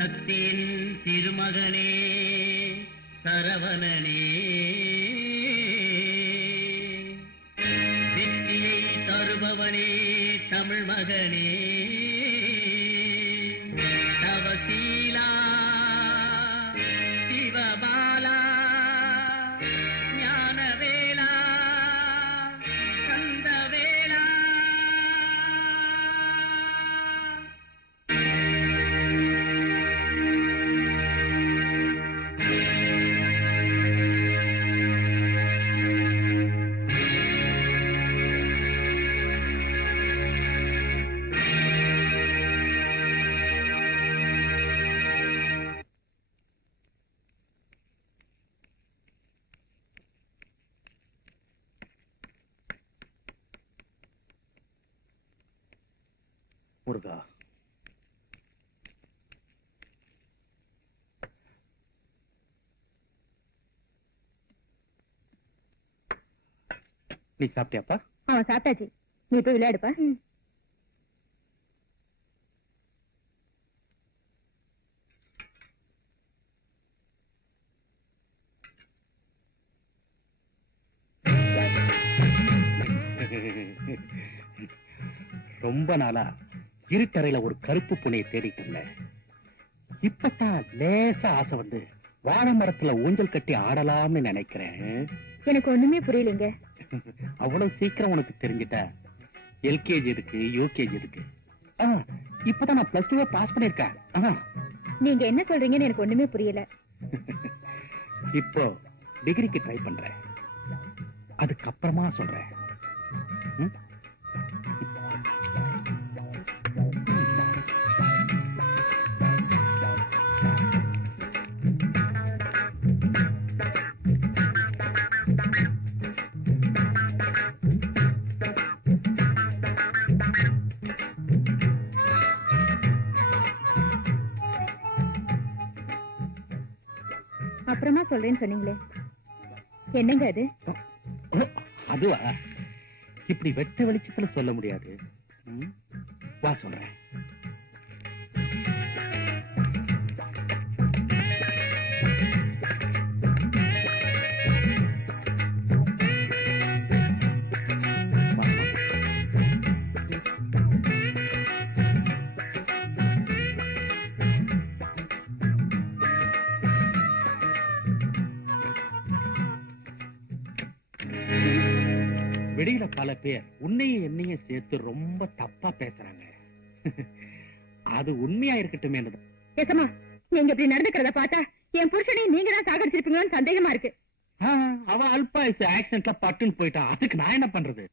சக்தியின் திருமகனே சரவணனே, வெற்றியை தருபவனே தமிழ் மகனே, தவசீலா சிவபாலா ஞானவேலா கந்தவேலா. முருகா, நீ சாப்பிட்டியாப்பா? சாப்பிட்டாச்சு. நீ போய் விளையாடுப்பா. ரொம்ப நாளா இருட்டறையில ஒரு கருப்பு பூனையை தேடிட்டு இருந்தேன். இப்பதான் லேசா ஆசை வந்து வாழை மரத்துல ஊஞ்சல் கட்டி ஆடலாம்னு நினைக்கிறேன். எனக்கு ஒண்ணுமே புரியலைங்க. அவ்வளவு சீக்கிரம் உனக்கு தெரிஞ்சிட்டா? எல்கேஜி இருக்கு, யூகேஜி இருக்கு. இப்பதான் நான் பிளஸ் 2 பாஸ் பண்ணிருக்கேன். நீங்க என்ன சொல்றீங்கன்னு எனக்கு ஒண்ணுமே புரியல. இப்போ டிகிரிக்கு ட்ரை பண்றேன், அதுக்கப்புறமா சொல்றேன். அப்புறமா சொல்றேன்னு சொன்னீங்களே, என்னங்க அது? அதுவா, இப்படி வெட்ட வெளிச்சத்துல சொல்ல முடியாது. வா சொல்றேன். வெளியில பல பேர் உன்னையும் என்னையும் சேர்த்து ரொம்ப தப்பா பேசுறாங்க. அது உண்மையா இருக்கட்டும். ஏசமா, நீங்க இப்படி நடந்துக்கிறத பார்த்தா என் புருஷனையும் நீங்க தான் சாகடிச்சிருப்பீங்களோன்னு சந்தேகமா இருக்கு. அவ அல்பா ஆக்சிடென்ட்ல பட்டுன்னு போயிட்டான். அதுக்கு நான் என்ன பண்றது?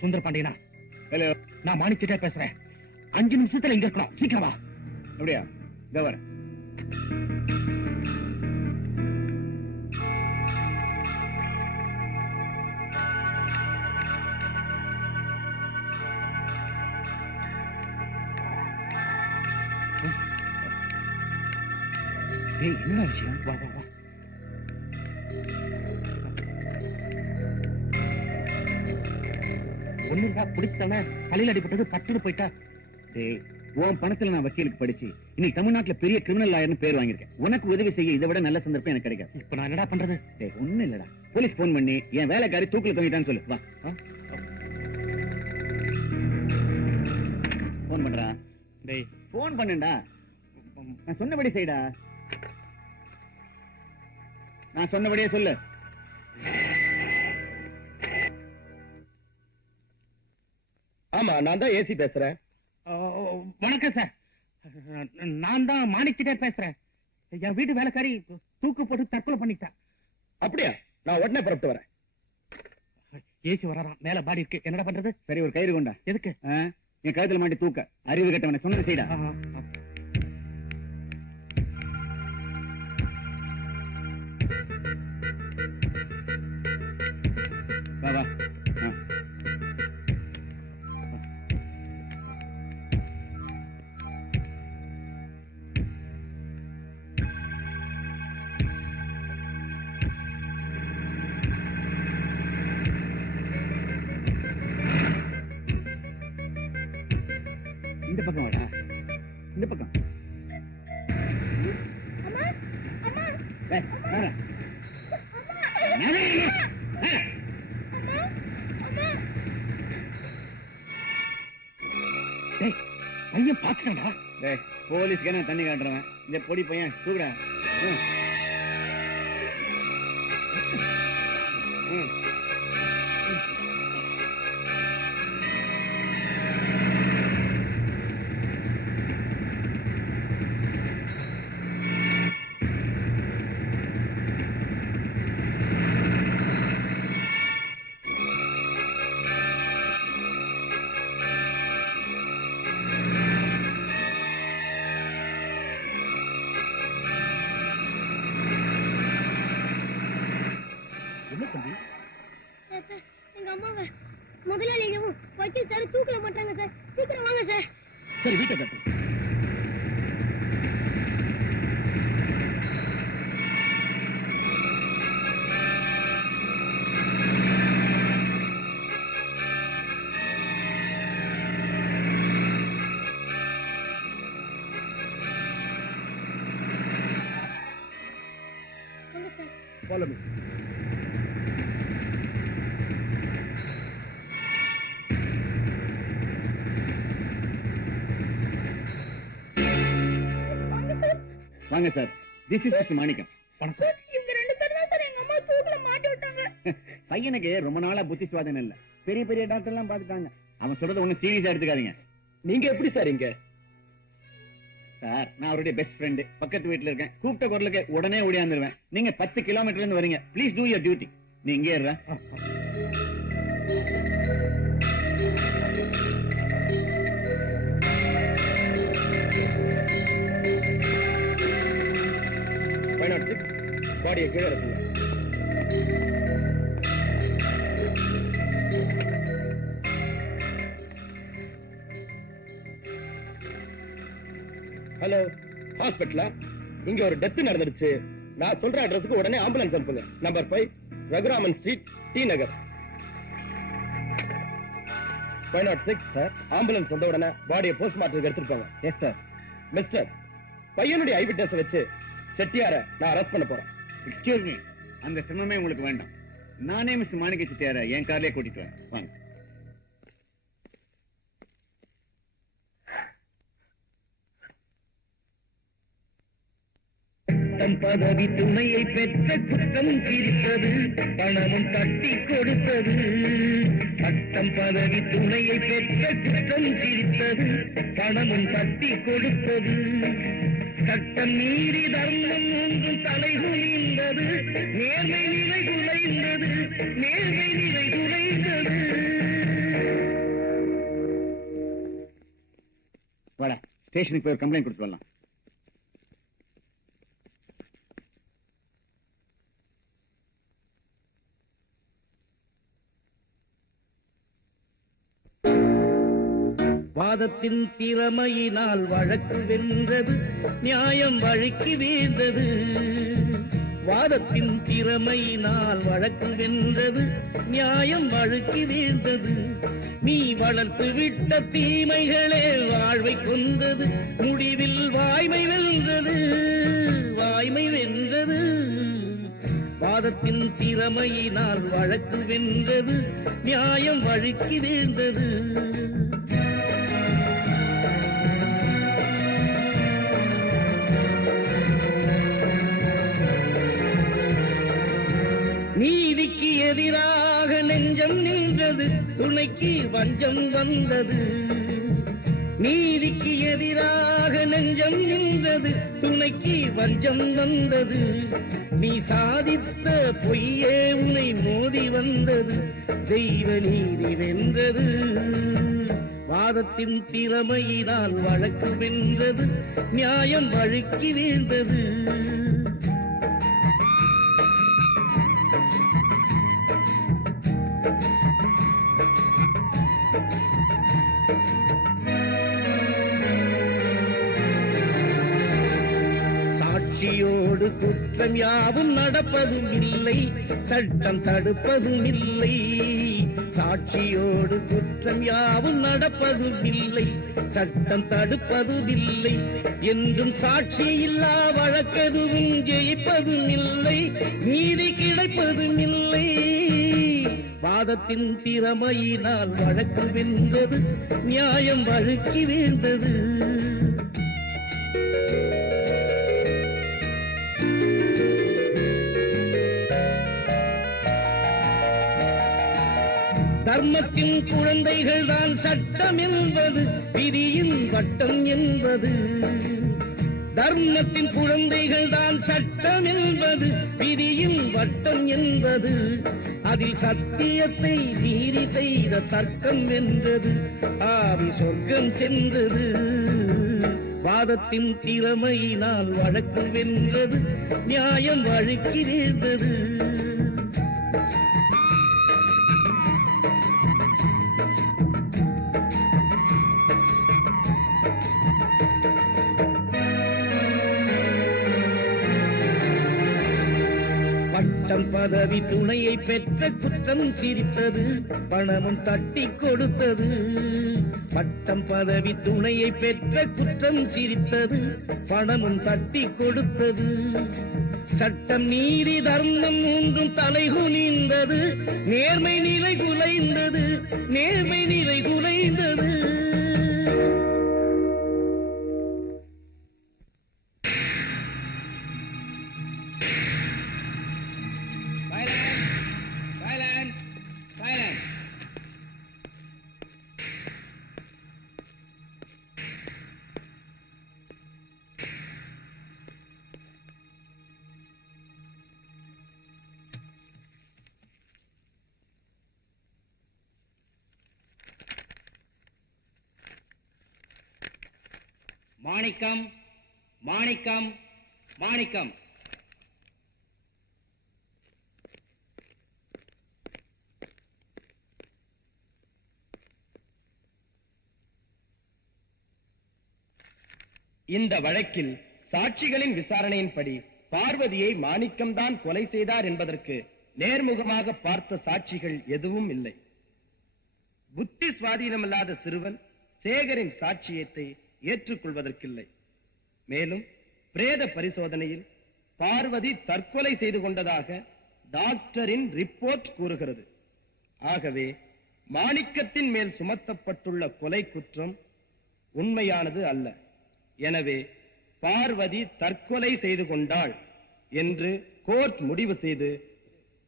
சுந்தர பாண்டியனா? ஹலோ, நான் மாணிச்சிட்டே பேசுறேன். 5 நிமிஷத்துல இங்க இருக்கணும். சீக்கிரமா. அப்படியா? இதோ வரேன். என்ன விஷயம்? வா வா வா. ஒண்ணுடா, பிடிச்சானே தலையில அடிபட்டது பட்டுன்னு போயிட்டா. உன் பணத்துல நான் வக்கீலுக்கு படிச்சு இன்னைக்கு தமிழ்நாட்டுல பெரிய கிரிமினல் லாயர்னு பேர் வாங்கியிருக்கேன். உனக்கு உதவி செய்ய இதை விட நல்ல சந்தர்ப்பம் எனக்கு கிடைக்காது. இப்ப நான் என்னடா பண்றது? ஒண்ணும் இல்லடா, போலீஸ் போன் பண்ணி என் வேலைக்காரி தூக்கில தொங்கிட்டான்னு சொல்லு. வா, போன் பண்றா. டேய், போன் பண்ணுடா. நான் சொன்னபடி செய்டா. நான் சொன்னபடியே சொல்லு. ஆமா, நான் தான் ஏசி பேசுறேன். வணக்கம் சார். நான் தான் மாணிக்கிட்டே பேசுறேன். என் வீட்டு வேலைக்காரி தூக்கு போட்டு தற்கொலை பண்ணிட்டா. அப்படியா? நான் உடனே புறப்பட்டு வரேன். ஏசி வரான், மேல பாடி இருக்கு, என்னடா பண்றது? சரி, ஒரு கயிறு கொண்டா. எதுக்கு? என் கழுத்துல மாட்டி தூக்க. அறிவு கட்டவனை சொன்னது செய்டா. வா வா. இந்த பக்கம் வாடா. இந்த பக்கம். பையன் பாத்துக்கடா. போலீஸ்க்கு என்ன தண்ணி காட்டுறவன் இந்த பொடி பையன் தூக்குடா. எங்க அம்மாவை முதலாளியும் வக்கீல் சார் தூக்கல மாட்டாங்க சார். சீக்கிரம் வாங்க சார். சரி, வீட்டை கட்டு. Follow me. வாங்க சார். திஸ் இஸ் மிஸ்டர் மாணிக்கம். இவங்க ரெண்டு பேரும் தான் சார் எங்க அம்மா தூக்கல மாட்டி விட்டாங்க. பையனுக்கு ரொம்ப நாளா புத்தி சுவாதனம் இல்ல. பெரிய பெரிய டாக்டர் எல்லாம் பாத்துட்டாங்க. அவன் சொல்றது ஒண்ணு சீரியஸா எடுத்துக்காதீங்க. நீங்க எப்படி சார் இங்க? சார், நான் அவருடைய பெஸ்ட் ஃப்ரெண்ட். பக்கத்து வீட்டுல இருக்கேன். கூப்பிட்ட குரலுக்கு உடனே ஓடியாந்துருவேன். நீங்க 10 கிலோமீட்டர்ல இருந்து வரீங்க. Please do your duty. நீ இங்கே இருற. பாடியை கீழே இருக்குங்க. ஹலோ, ஹாஸ்பிட்டலா? இங்க ஒரு டெத் நடந்துருச்சு. நான் சொல்ற அட்ரஸுக்கு உடனே ஆம்புலன்ஸ் அனுப்புங்க. நம்பர் 5 ரகுராமன் ஸ்ட்ரீட், டி நகர். 506 சார். ஆம்புலன்ஸ் வந்த உடனே பாடியை போஸ்ட்மார்ட்டத்துக்கு எடுத்துட்டு போங்க. Yes sir. மிஸ்டர், பையனுடைய ஐ விட்னஸ் வச்சு செட்டியார நான் அரெஸ்ட் பண்ண போறேன். எக்ஸ்கியூஸ் மீ, அந்த சிரமமே உங்களுக்கு வேண்டாம். நானே மிஸ்டர் மாணிக்க செட்டியார என் கார்லயே கூட்டிட்டு வரேன். வாங்க. பதவி துணையை பெற்ற குற்றம் தீர்த்தது, பணமும் தட்டி கொடுத்தது. பட்டம் பதவி துணையை பெற்ற குற்றம் தீர்த்தது, பணமும் தட்டி கொடுத்தது. சட்டம் மீறி தர்மம் ஒன்றும் தலை குனிந்தது, நேர்மை நிலை குலைந்தது, நேர்மை நிலை குலைந்தது. வாடா, ஸ்டேஷனுக்கு போய் ஒரு கம்ப்ளைண்ட் கொடுத்து வரலாம். வாதத்தின் திறமையினால் வழக்கு வென்றது, நியாயம் வழுக்கி வீழ்ந்தது. வாதத்தின் திறமையினால் வழக்கு வென்றது, நியாயம் வழுக்கி வீழ்ந்தது. நீ வளர்த்து விட்ட தீமைகளே வாழ்வை கொண்டது, முடிவில் வாய்மை வென்றது, வாய்மை வென்றது. வாதத்தின் திறமையினால் வழக்கு வென்றது, நியாயம் வழுக்கி வீழ்ந்தது. நீதிக்கு எதிராக நெஞ்சம் நின்றது, துணைக்கு வஞ்சம் வந்தது. நீதிக்கு எதிராக நெஞ்சம் நின்றது, துணைக்கு வஞ்சம் வந்தது. நீ சாதித்த பொய்யே உன்னை மோதி வந்தது, தெய்வ நீதி வென்றது. வாதத்தின் திறமையினால் வழக்கு வென்றது, நியாயம் வழுக்கி வீழ்ந்தது. சாட்சியோடு குற்றம் யாவும் நடப்பதும் இல்லை, சட்டம் தடுப்பதும் இல்லை. சாட்சியோடு குற்றம் யாவும் நடப்பதும் இல்லை, சட்டம் தடுப்பதும் இல்லை. என்றும் சாட்சி இல்லா வழக்கெதுவும் ஜெயிப்பதும் இல்லை, நீதி கிடைப்பதும் இல்லை. வாதத்தின் திறமையினால் வழக்கு வென்றது, நியாயம் வழுக்கி வீழ்ந்தது. தர்மத்தின் குழந்தைகள் தான் சட்டம் என்பது, விதியின் வட்டம் என்பது. தர்மத்தின் குழந்தைகள் தான் சட்டம் என்பது, விதியின் வட்டம் என்பது. அதில் சத்தியத்தை மீறி செய்த தர்க்கம் வென்றது, ஆவி சொர்க்கம் சென்றது. வாதத்தின் திறமையினால் வழக்கு வென்றது, நியாயம் வழுக்கி வீழ்ந்தது. பட்டம் பதவி துணையை பெற்ற குற்றம் சிரித்தது, பணமும் தட்டி கொடுத்தது. பட்டம் பதவி துணையை பெற்ற குற்றம் சிரித்தது, பணமும் தட்டி கொடுத்தது. சட்டம் நீதி தர்மம் மூன்றும் தலைகுனிந்தது, நேர்மை நிலை குலைந்தது, நேர்மை நிலை குலைந்தது. மாணிக்கம், மாணிக்கம், மாணிக்கம். இந்த வழக்கில் சாட்சிகளின் விசாரணையின்படி பார்வதியை மாணிக்கம்தான் கொலை செய்தார் என்பதற்கு நேர்முகமாக பார்த்த சாட்சிகள் எதுவும் இல்லை. புத்தி சுவாதீனமில்லாத சிறுவன் சேகரின் சாட்சியத்தை ஏற்றுக்கொள்வதற்கில்லை. மேலும் பிரேத பரிசோதனையில் பார்வதி தற்கொலை செய்து கொண்டதாக டாக்டரின் ரிப்போர்ட் கூறுகிறது. ஆகவே மாணிக்கத்தின் மேல் சுமத்தப்பட்டுள்ள கொலை குற்றம் உண்மையானது அல்ல. எனவே பார்வதி தற்கொலை செய்து கொண்டாள் என்று கோர்ட் முடிவு செய்து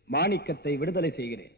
மாணிக்கத்தை விடுதலை செய்கிறேன்.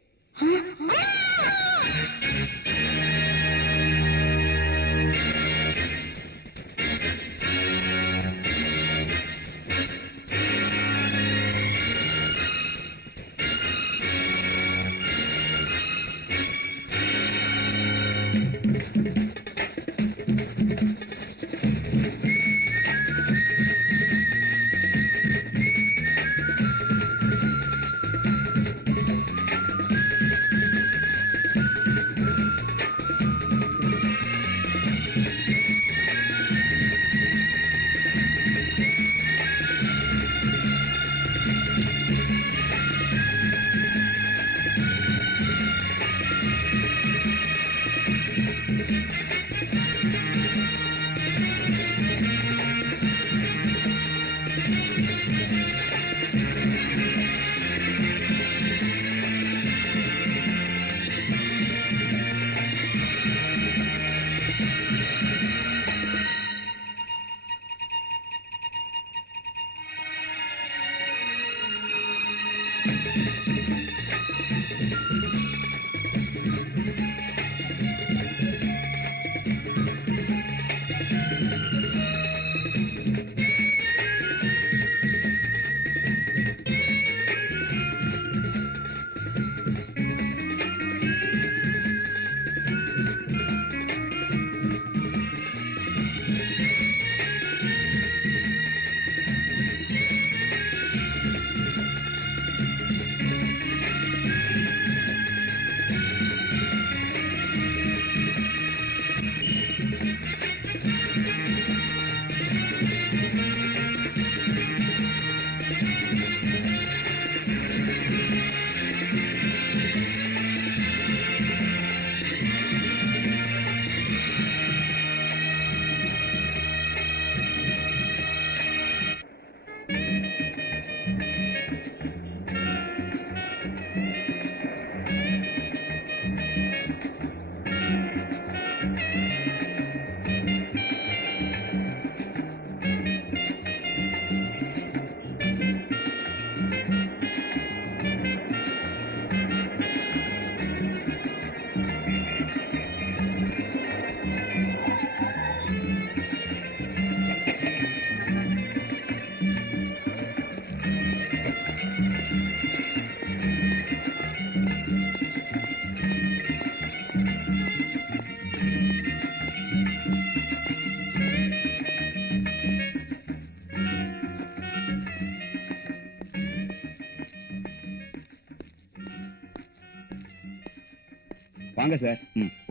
வாங்க சார்.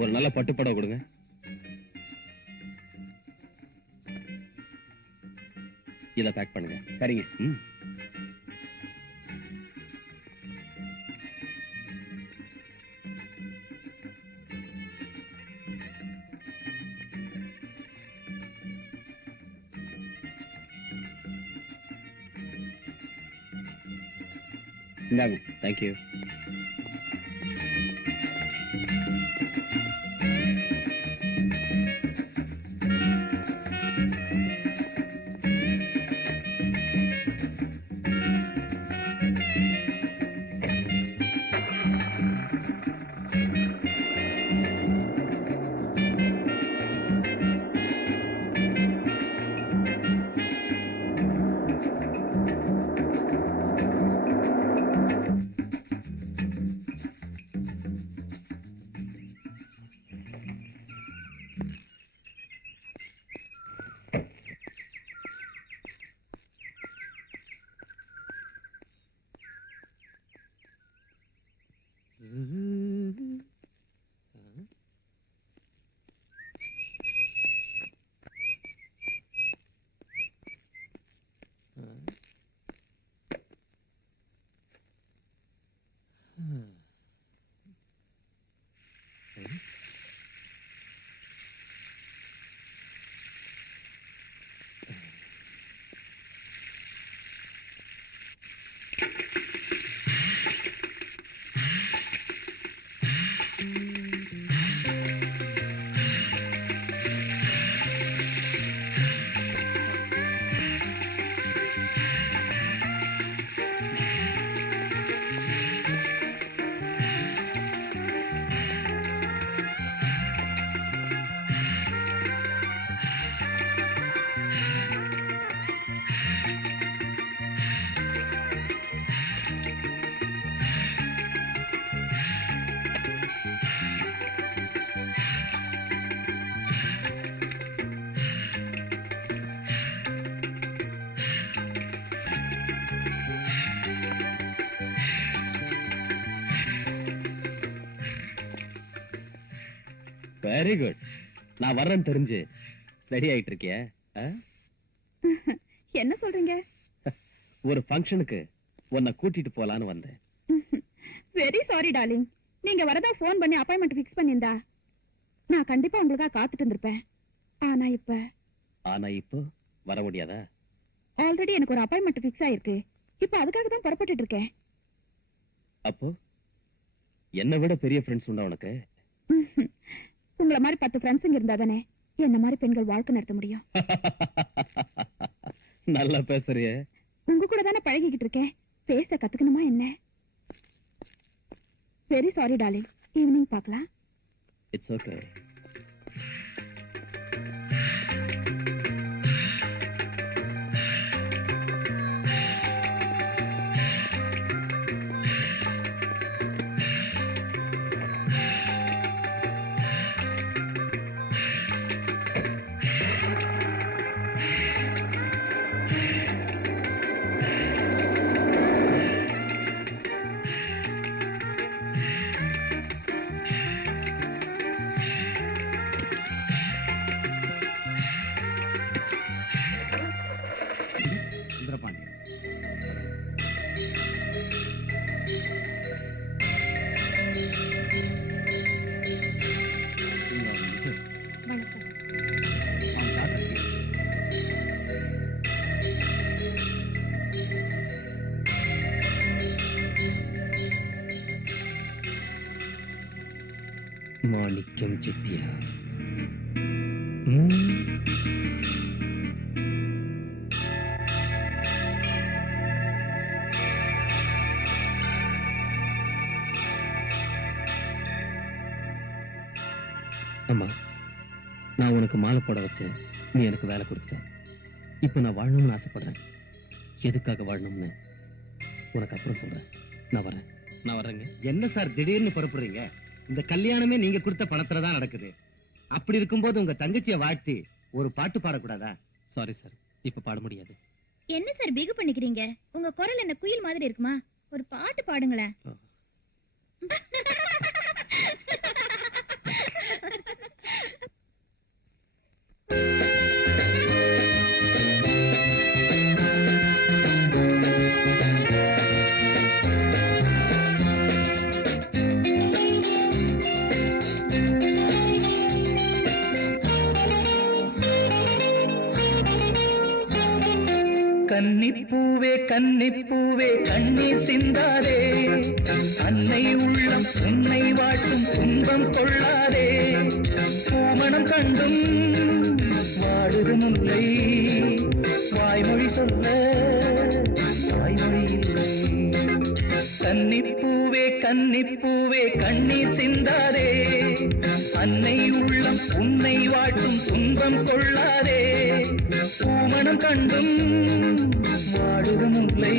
ஒரு நல்ல பட்டு புடவை கொடுங்க. இத பேக் பண்ணுங்க. சரிங்க. இந்தாங்க. தேங்க்யூ. Very good. நான் வர்றேன்னு தெரிஞ்சு ரெடி ஆயிட்டு இருக்கிய? என்ன சொல்றீங்க? ஒரு ஃபங்க்ஷனுக்கு உன்னை கூட்டிட்டு போலான்னு வந்தேன். Very sorry darling. நீங்க வரதா போன் பண்ணி அப்பாயின்மெண்ட் ஃபிக்ஸ் பண்ணிருந்தா நான் கண்டிப்பா உங்களுக்காக காத்துட்டு இருந்திருப்பேன். ஆனா இப்போ வர முடியாதா? ஆல்ரெடி எனக்கு ஒரு அப்பாயின்மெண்ட் ஃபிக்ஸ் ஆயிருக்கு. இப்போ அதுக்காக தான் புறப்பட்டுட்டு இருக்கேன். அப்போ என்னை விட பெரிய ஃப்ரெண்ட்ஸ் உண்டா உனக்கு? உங்கள மாதிரி 10 ஃப்ரெண்ட்ஸுங்க இருந்தா தானே என்ன மாதிரி பெண்கள் வாழ்க்கை நடத்த முடியும். நல்லா பேசுறிய. உங்க கூட தானே பழகிக்கிட்டு இருக்கேன். பேச கத்துக்கணுமா என்ன? Very sorry darling. ஈவினிங் பார்க்கலாம். It's okay. மாணிக்கம் செட்டியா. அம்மா, நான் உனக்கு மாலை போட வச்சேன். நீ எனக்கு வேலை கொடுத்த. இப்ப நான் வாழணும்னு ஆசைப்படுறேன். எதுக்காக வாழணும்னு உனக்கு அப்புறம் சொல்றேன். நான் வரேங்க. என்ன சார் திடீர்னு புறப்படுறீங்க? இந்த கல்யாணமே நீங்க கொடுத்த பணத்துல தான் நடக்குது. அப்படி இருக்கும்போது உங்க தங்கச்சியை வாழ்த்தி ஒரு பாட்டு பாடக்கூடாதா? சாரி சார், இப்ப பாட முடியாது. என்ன சார் பிகு பண்ணிக்கிறீங்க? உங்க குரல் என்ன குயில் மாதிரி இருக்குமா? ஒரு பாட்டு பாடுங்களேன். கன்னிப்பூவே கண்ணீர் சிந்தாதே அன்னை உள்ளம் உன்னை வாழ்த்தும் துன்பம் கொள்ளாதே பூமணம் கண்டும் வாடுது முல்லை வாய்மொழி சொல்ல வாய்மொழி இல்லை கன்னிப்பூவே கன்னிப்பூவே கண்ணீர் சிந்தாதே அன்னை உள்ளம் உன்னை வாழ்த்தும் துன்பம் கொள்ளாதே பூமணம் கண்டும் வாடுது முல்லை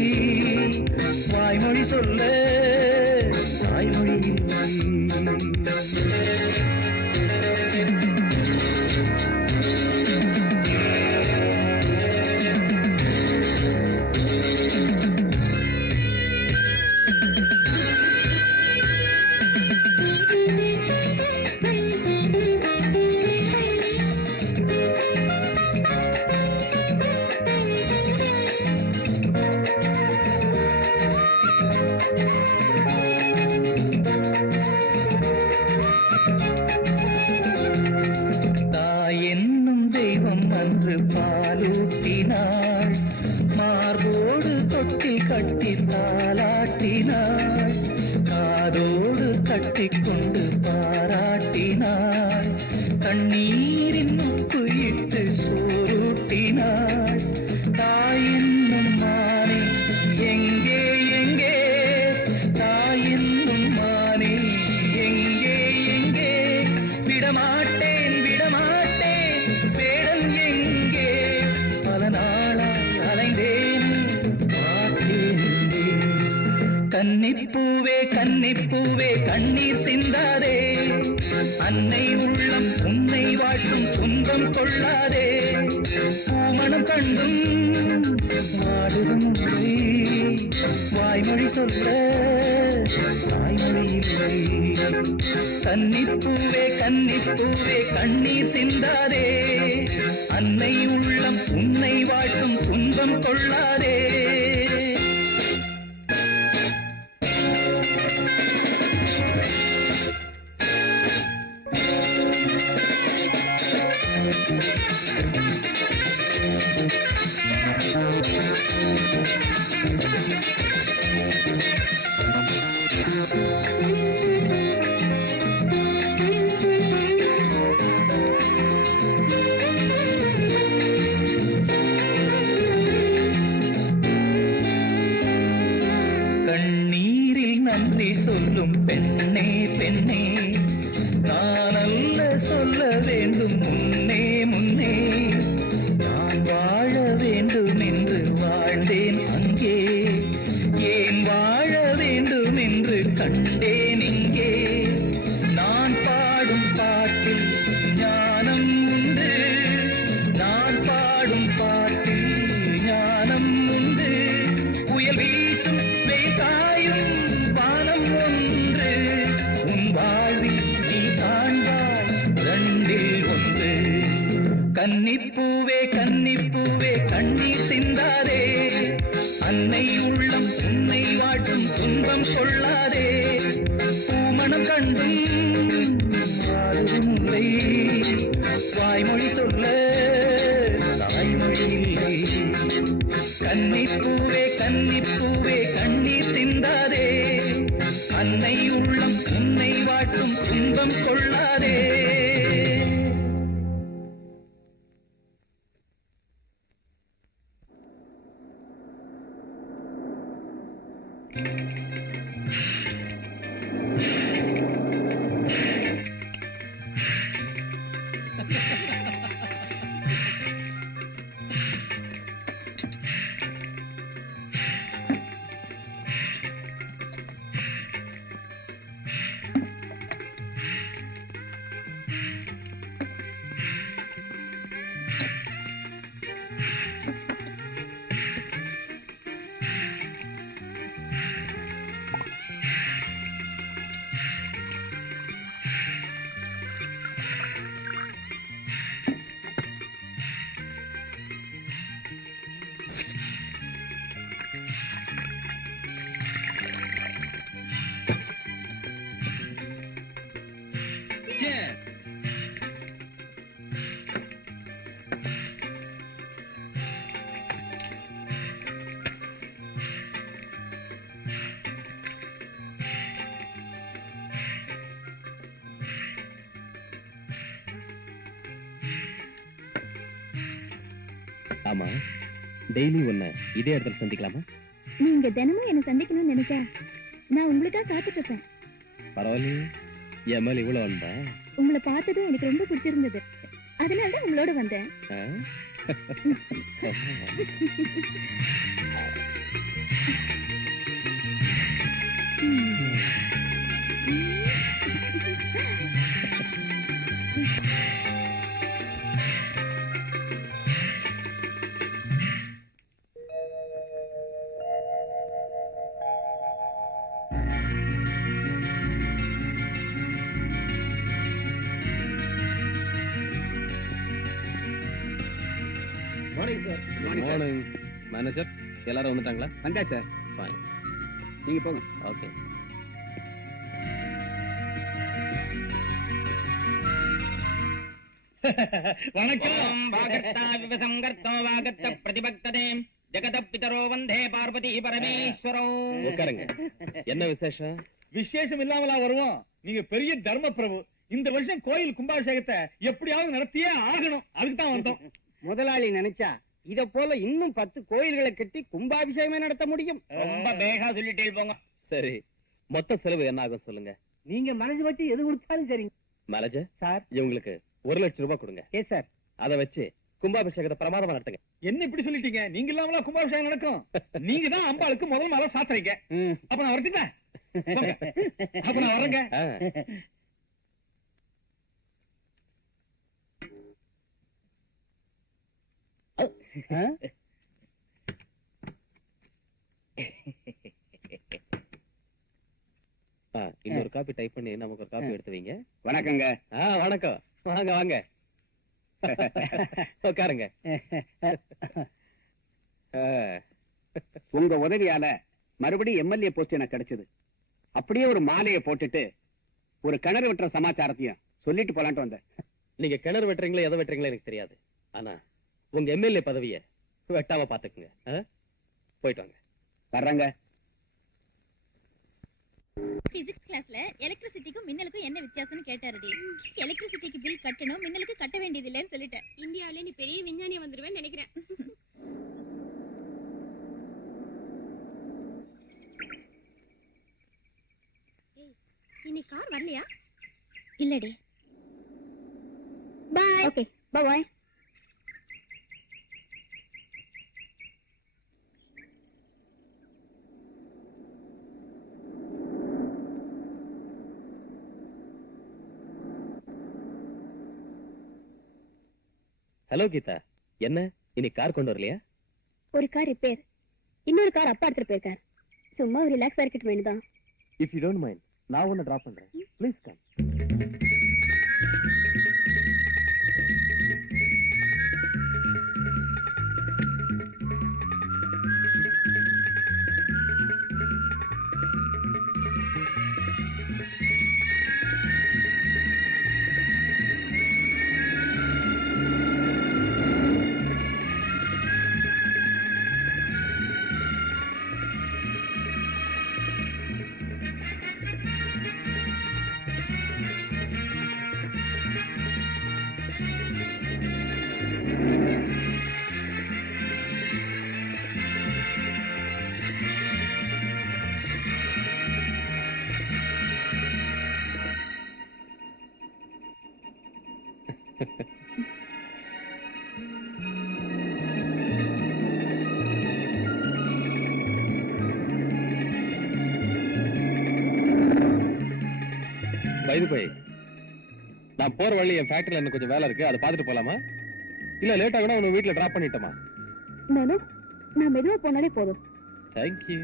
வாய்மொழி சொல்ல வாய்மொழி இல்லை பாலூட்டினாள் மார்போடு தொட்டில் கட்டி தாலாட்டினாள் காதோடு கட்டிக்கொண்டு பாராட்டினாள் கண்ணீரின் உப்பு இட்டு சோறுட்டினாள் தாயின்னும் மானே எங்கே எங்கே தாயின்னும் மானே எங்கே எங்கே விடமாட்டேன் விடமாட்டேன் வேடம் எங்கே பல நாளாய் அலைந்தேன் பார்த்தேன் கன்னிப்பூவே கன்னிப்பூவே கண்ணீர் சிந்தாதே அன்னை உள்ளம் உன்னை வாழ்த்தும் துன்பம் கொள்ளாதே பூமணம் கண்டும் வாடுதும் வாய்மொழி சொல்ல வாய்மொழி இல்லை கன்னிப்பூவே கன்னிப்பூவே கண்ணீர் சிந்தாதே அன்னை உள்ளம் உன்னை வாழ்த்தும் துன்பம் கொள்ளாதே கண்ணீரில் நன்றி சொல்லும் பெண்ணே பெண்ணே நான் அல்ல சொல்ல வேண்டும் முன்னே முன்னே நான் வாழ வேண்டும் என்று வாழ்ந்தேன் அங்கே ஏன் வாழ வேண்டும் என்று கண்டேன் இங்கே நான் பாடும் பாட்டில் ஞானம் உண்டு நான் பாடும் பாட்டில் ஞானம் உண்டு புயல் வீசும் வெய்தாயும் வானம் ஒன்று உன் வாழ்வில் நீ காண்பாய் ரெண்டில் ஒன்று கன்னிப்பூவே கன்னிப்பூவே கண்ணீர் சிந்தாதே அன்னை உள்ளம் உன்னை வாட்டும் துன்பம் கொள்ளாதே பூமணம் கண்டும் வாடுமுல்லை வாய்மொழி சொல்ல தாய்மொழி இல்லை கன்னிப்பூவே கன்னிப்பூவே கண்ணீர் சிந்தாதே அன்னை உள்ளம் உன்னை வாட்டும் துன்பம் கொள்ளாதே ஆமா, டெய்லி உன்னை இதே இடத்துல சந்திக்கலாமா? நீங்க தினமும் என்ன சந்திக்கணும்னு நினைச்சா நான் உங்களுக்கா காத்துட்டு இருப்பேன். பரவாயில்லையே, என் மேல இவ்வளவு வந்தா. உங்களை பார்த்ததும் எனக்கு ரொம்ப பிடிச்சிருந்தது, அதனாலதான் உங்களோட வந்தேன். மார்னிங் மேனேஜர், எல்லாரும் வந்துட்டாங்களா? வந்தா சார். Fine. நீங்க போங்க. ஓகே. வணக்கம். பிரதிபக்ததே ஜெகத பிதரோ வந்தே பார்வதி பரமேஸ்வரோ. உட்காருங்க. என்ன விசேஷம்? விசேஷம் இல்லாமலா வருவோம்? நீங்க பெரிய தர்ம பிரபு. இந்த வருஷம் கோயில் கும்பாபிஷேகத்தை எப்படியாவது நடத்தியே ஆகணும். அதுக்கு தான் வந்தோம். முதலாளி நினைச்சா இத போல இன்னும் 10 கோயில்களை கட்டி கும்பாபிஷேகமே நடத்த முடியும். ரொம்ப வேகா சொல்லிட்டே போங்க. சரி, மொத்த செலவு என்ன ஆகும் சொல்லுங்க. நீங்க மனசு வச்சு எது கொடுத்தாலும் சரிங்க. Manager sir. இவங்களுக்கு 1,00,000 ரூபாய் கொடுங்க. ஏ சார், அதை வச்சு கும்பாபிஷேகத்தை பிரமாதமா நடத்துங்க. என்ன இப்படி சொல்லிட்டீங்க? நீங்க இல்லாமலா கும்பாபிஷேகம் நடக்கும்? நீங்க தான் அம்பாளுக்கு முதல் மாலை சாத்துறீங்க. அப்ப நான் வரட்டுங்க. அப்ப நான் வரேங்க. இன்னொரு காப்பி டைப் பண்ணி நமக்கு ஒரு காப்பி எடுத்து வைங்க. வணக்கங்க. வணக்கம். வாங்க வாங்க, உட்காருங்க. உங்க உதவியால மறுபடியும் எம்எல்ஏ போஸ்ட் எனக்கு கிடைச்சது. அப்படியே ஒரு மாலையை போட்டுட்டு ஒரு கிணறு வெட்டுற சமாச்சாரத்தையும் சொல்லிட்டு போலான்ட்டு வந்தேன். நீங்க கிணறு வெட்டுறீங்களா எதை வெட்டுறீங்களா எனக்கு தெரியாது. ஆனா உங்க எம்எல்ஏ பதவியை வெட்டாம பாத்துக்குங்க. போயிட்டு வாங்க. வர்றேங்க. பிசிக்ஸ் கிளாஸ்ல எலக்ட்ரிசிட்டிக்கும் மின்னலுக்கும் என்ன வித்தியாசம்னு கேட்டாருடி. எலக்ட்ரிசிட்டிக்கு பில் கட்டணும், மின்னலுக்கு கட்ட வேண்டியது இல்லைன்னு சொல்லிட்டேன். இந்தியாவிலே நீ பெரிய விஞ்ஞானி வந்துருவேன்னு நினைக்கிறேன். இன்னைக்கு கார் வரலையா? இல்லடி. பாய். ஓகே, பாய். ஹலோ கீதா, என்ன இன்னைக்கு கார் கொண்டு வரலையா? ஒரு கார் ரிப்பேர், இன்னொரு கார் அப்பா எடுத்துட்டு போயிருக்கார். சும்மா ஒரு ரிலாக்ஸ் இருக்கட்டும் வேணுதான். இஃப் யூ டோன்ட் மைண்ட், நான் ஒன்னு டிராப் பண்றேன். Please come. வைது போய், நான் போற வழி என் ஃபேக்டரியில எனக்கு கொஞ்சம் வேலை இருக்கு, அதை பார்த்துட்டு போலாமா? இல்ல லேட் ஆகுனா உங்க வீட்டுல டிராப் பண்ணிட்டோமா? நான் மெதுவா போனாலே போதும். தேங்க்யூ.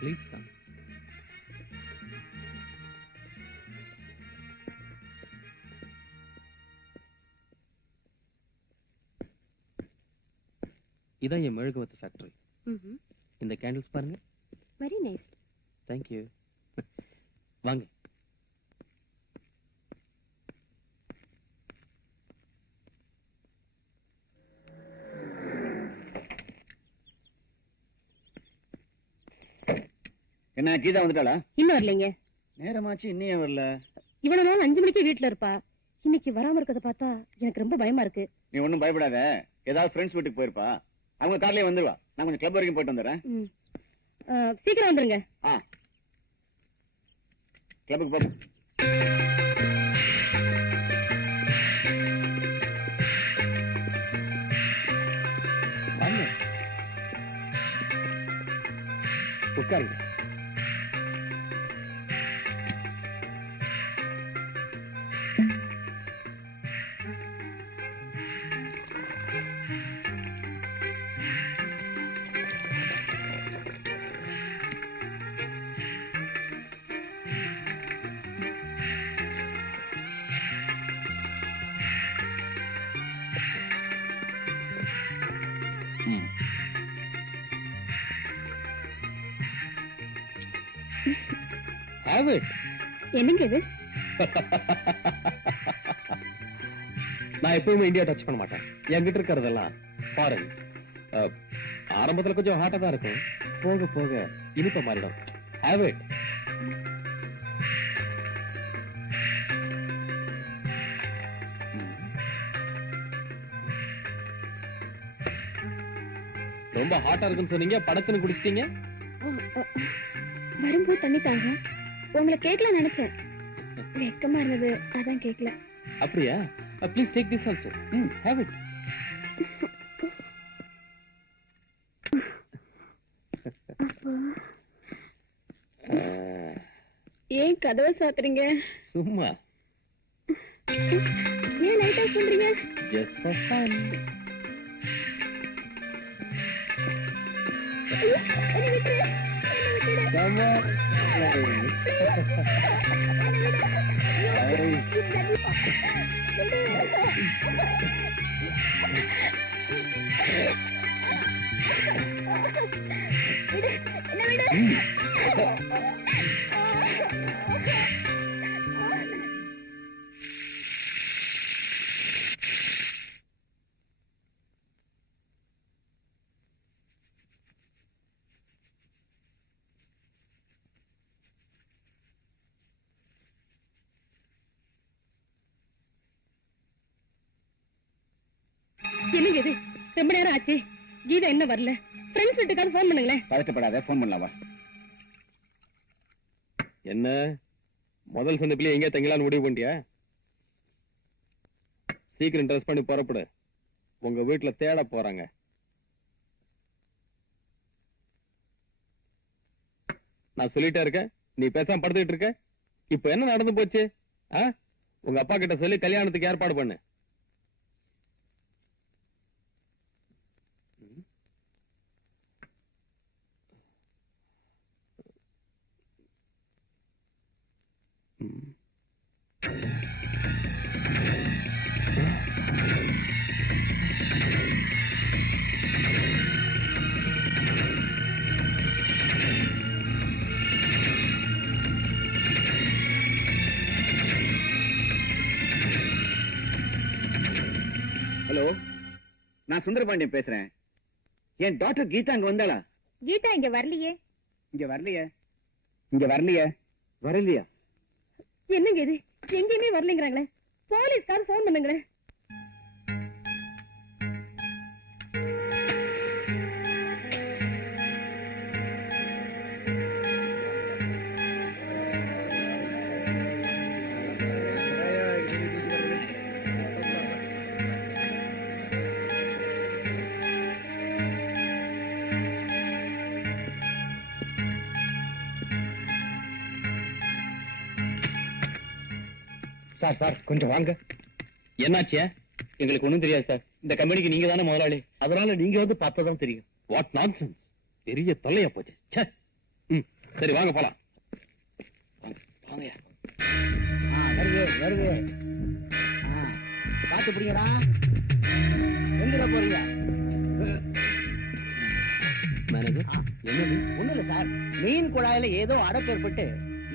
Please come. இதான் என் மெழுகுவத்து ஃபேக்டரி. இந்த கேண்டில்ஸ் பாருங்க. Very nice. தேங்க்யூ. வாங்க. என்ன கீதா வந்துட்டாளா? இன்னும் வரலைங்க. நேரமாச்சு இன்னும் வரல. இவ்வளவு நாள் 5 மணிக்கு வீட்டுல இருப்பா. இன்னைக்கு வராம இருக்கத பார்த்தா எனக்கு ரொம்ப பயமா இருக்கு. நீ ஒண்ணும் பயப்படாத. ஏதாவது ஃப்ரெண்ட்ஸ் வீட்டுக்கு போயிருப்பா. அவங்க கார்லயே வந்துருவா. நான் கொஞ்சம் கிளப் வரைக்கும் போயிட்டு வந்துடுறேன். சீக்கிரம் வந்துருங்க. கிளப்புக்கு போறேன். உட்காருங்க. Have it. என்னங்க இது? நான் எப்பவுமே இந்தியா டச் பண்ண மாட்டேன். என்கிட்ட இருக்கிறதெல்லாம் ஃபாரின். ஆரம்பத்துல கொஞ்சம் ஹாட்டா தான் இருக்கும், போக போக இனிப்ப மாறிடும். Have it. ரொம்ப ஹாட்டா இருக்குன்னு சொன்னீங்க, படக்குன்னு குடிச்சிட்டீங்க. வரும்போது தண்ணி தாங்க. உங்களை கேட்கலாம் நினைச்சேன், வெக்கமா இருந்தது, அதான் கேட்கல. அப்படியா? Please take this also. Have it. ஏன் கதவை சாத்துறீங்க? சும்மா. ஏன் லைட் ஆஃப் பண்றீங்க? Just for fun. Come on. என்னங்க இது? ரொம்ப நேரம் ஆச்சு, கீதா என்ன வரல? ஃப்ரெண்ட்ஸ் வீட்டுக்கார போன் பண்ணுங்களேன். பதட்டப்படாத, போன் பண்ணலாமா? என்ன முதல் சந்திப்பிலே எங்க தங்கலான்னு முடிவு பண்ணிட்டியா? சீக்கிரம் ட்ரெஸ் பண்ணி புறப்படு, உங்க வீட்டுல தேட போறாங்க. நான் சொல்லிட்டே இருக்கேன், நீ பேசாம படுத்துக்கிட்டு இருக்க. இப்ப என்ன நடந்து போச்சு? உங்க அப்பா கிட்ட சொல்லி கல்யாணத்துக்கு ஏற்பாடு பண்ணு. ஹலோ, நான் சுந்தரபாண்டியன் பேசுறேன். என் டாக்டர் கீதா அங்க வந்தாளா? கீதா இங்க வரலையே. இங்க வரலையே? இங்க வரலையே? வரலையா? என்னங்க இது? எங்கேயுமே வரலைங்கிறாங்களே. போலீஸ்கார் போன் பண்ணுங்களேன். சார் சார் கொஞ்சம் வாங்க. என்னாச்சியா? எங்களுக்கு ஒண்ணும் தெரியாது சார். இந்த கம்பெனிக்கு நீங்க தானே முதலாளி, அதனால நீங்க வந்து பார்த்ததான் தெரியும். வாட் நான்சென்ஸ், பெரிய தொல்லையா போச்சு. சரி வாங்க போலாம். வாங்கயா. வருது வருது. பாத்து பிடிங்கடா. எங்க போறீங்க? மேனேஜர், என்னது? ஒண்ணு இல்ல சார், மீன் குழாயில ஏதோ அடப்பு ஏற்பட்டு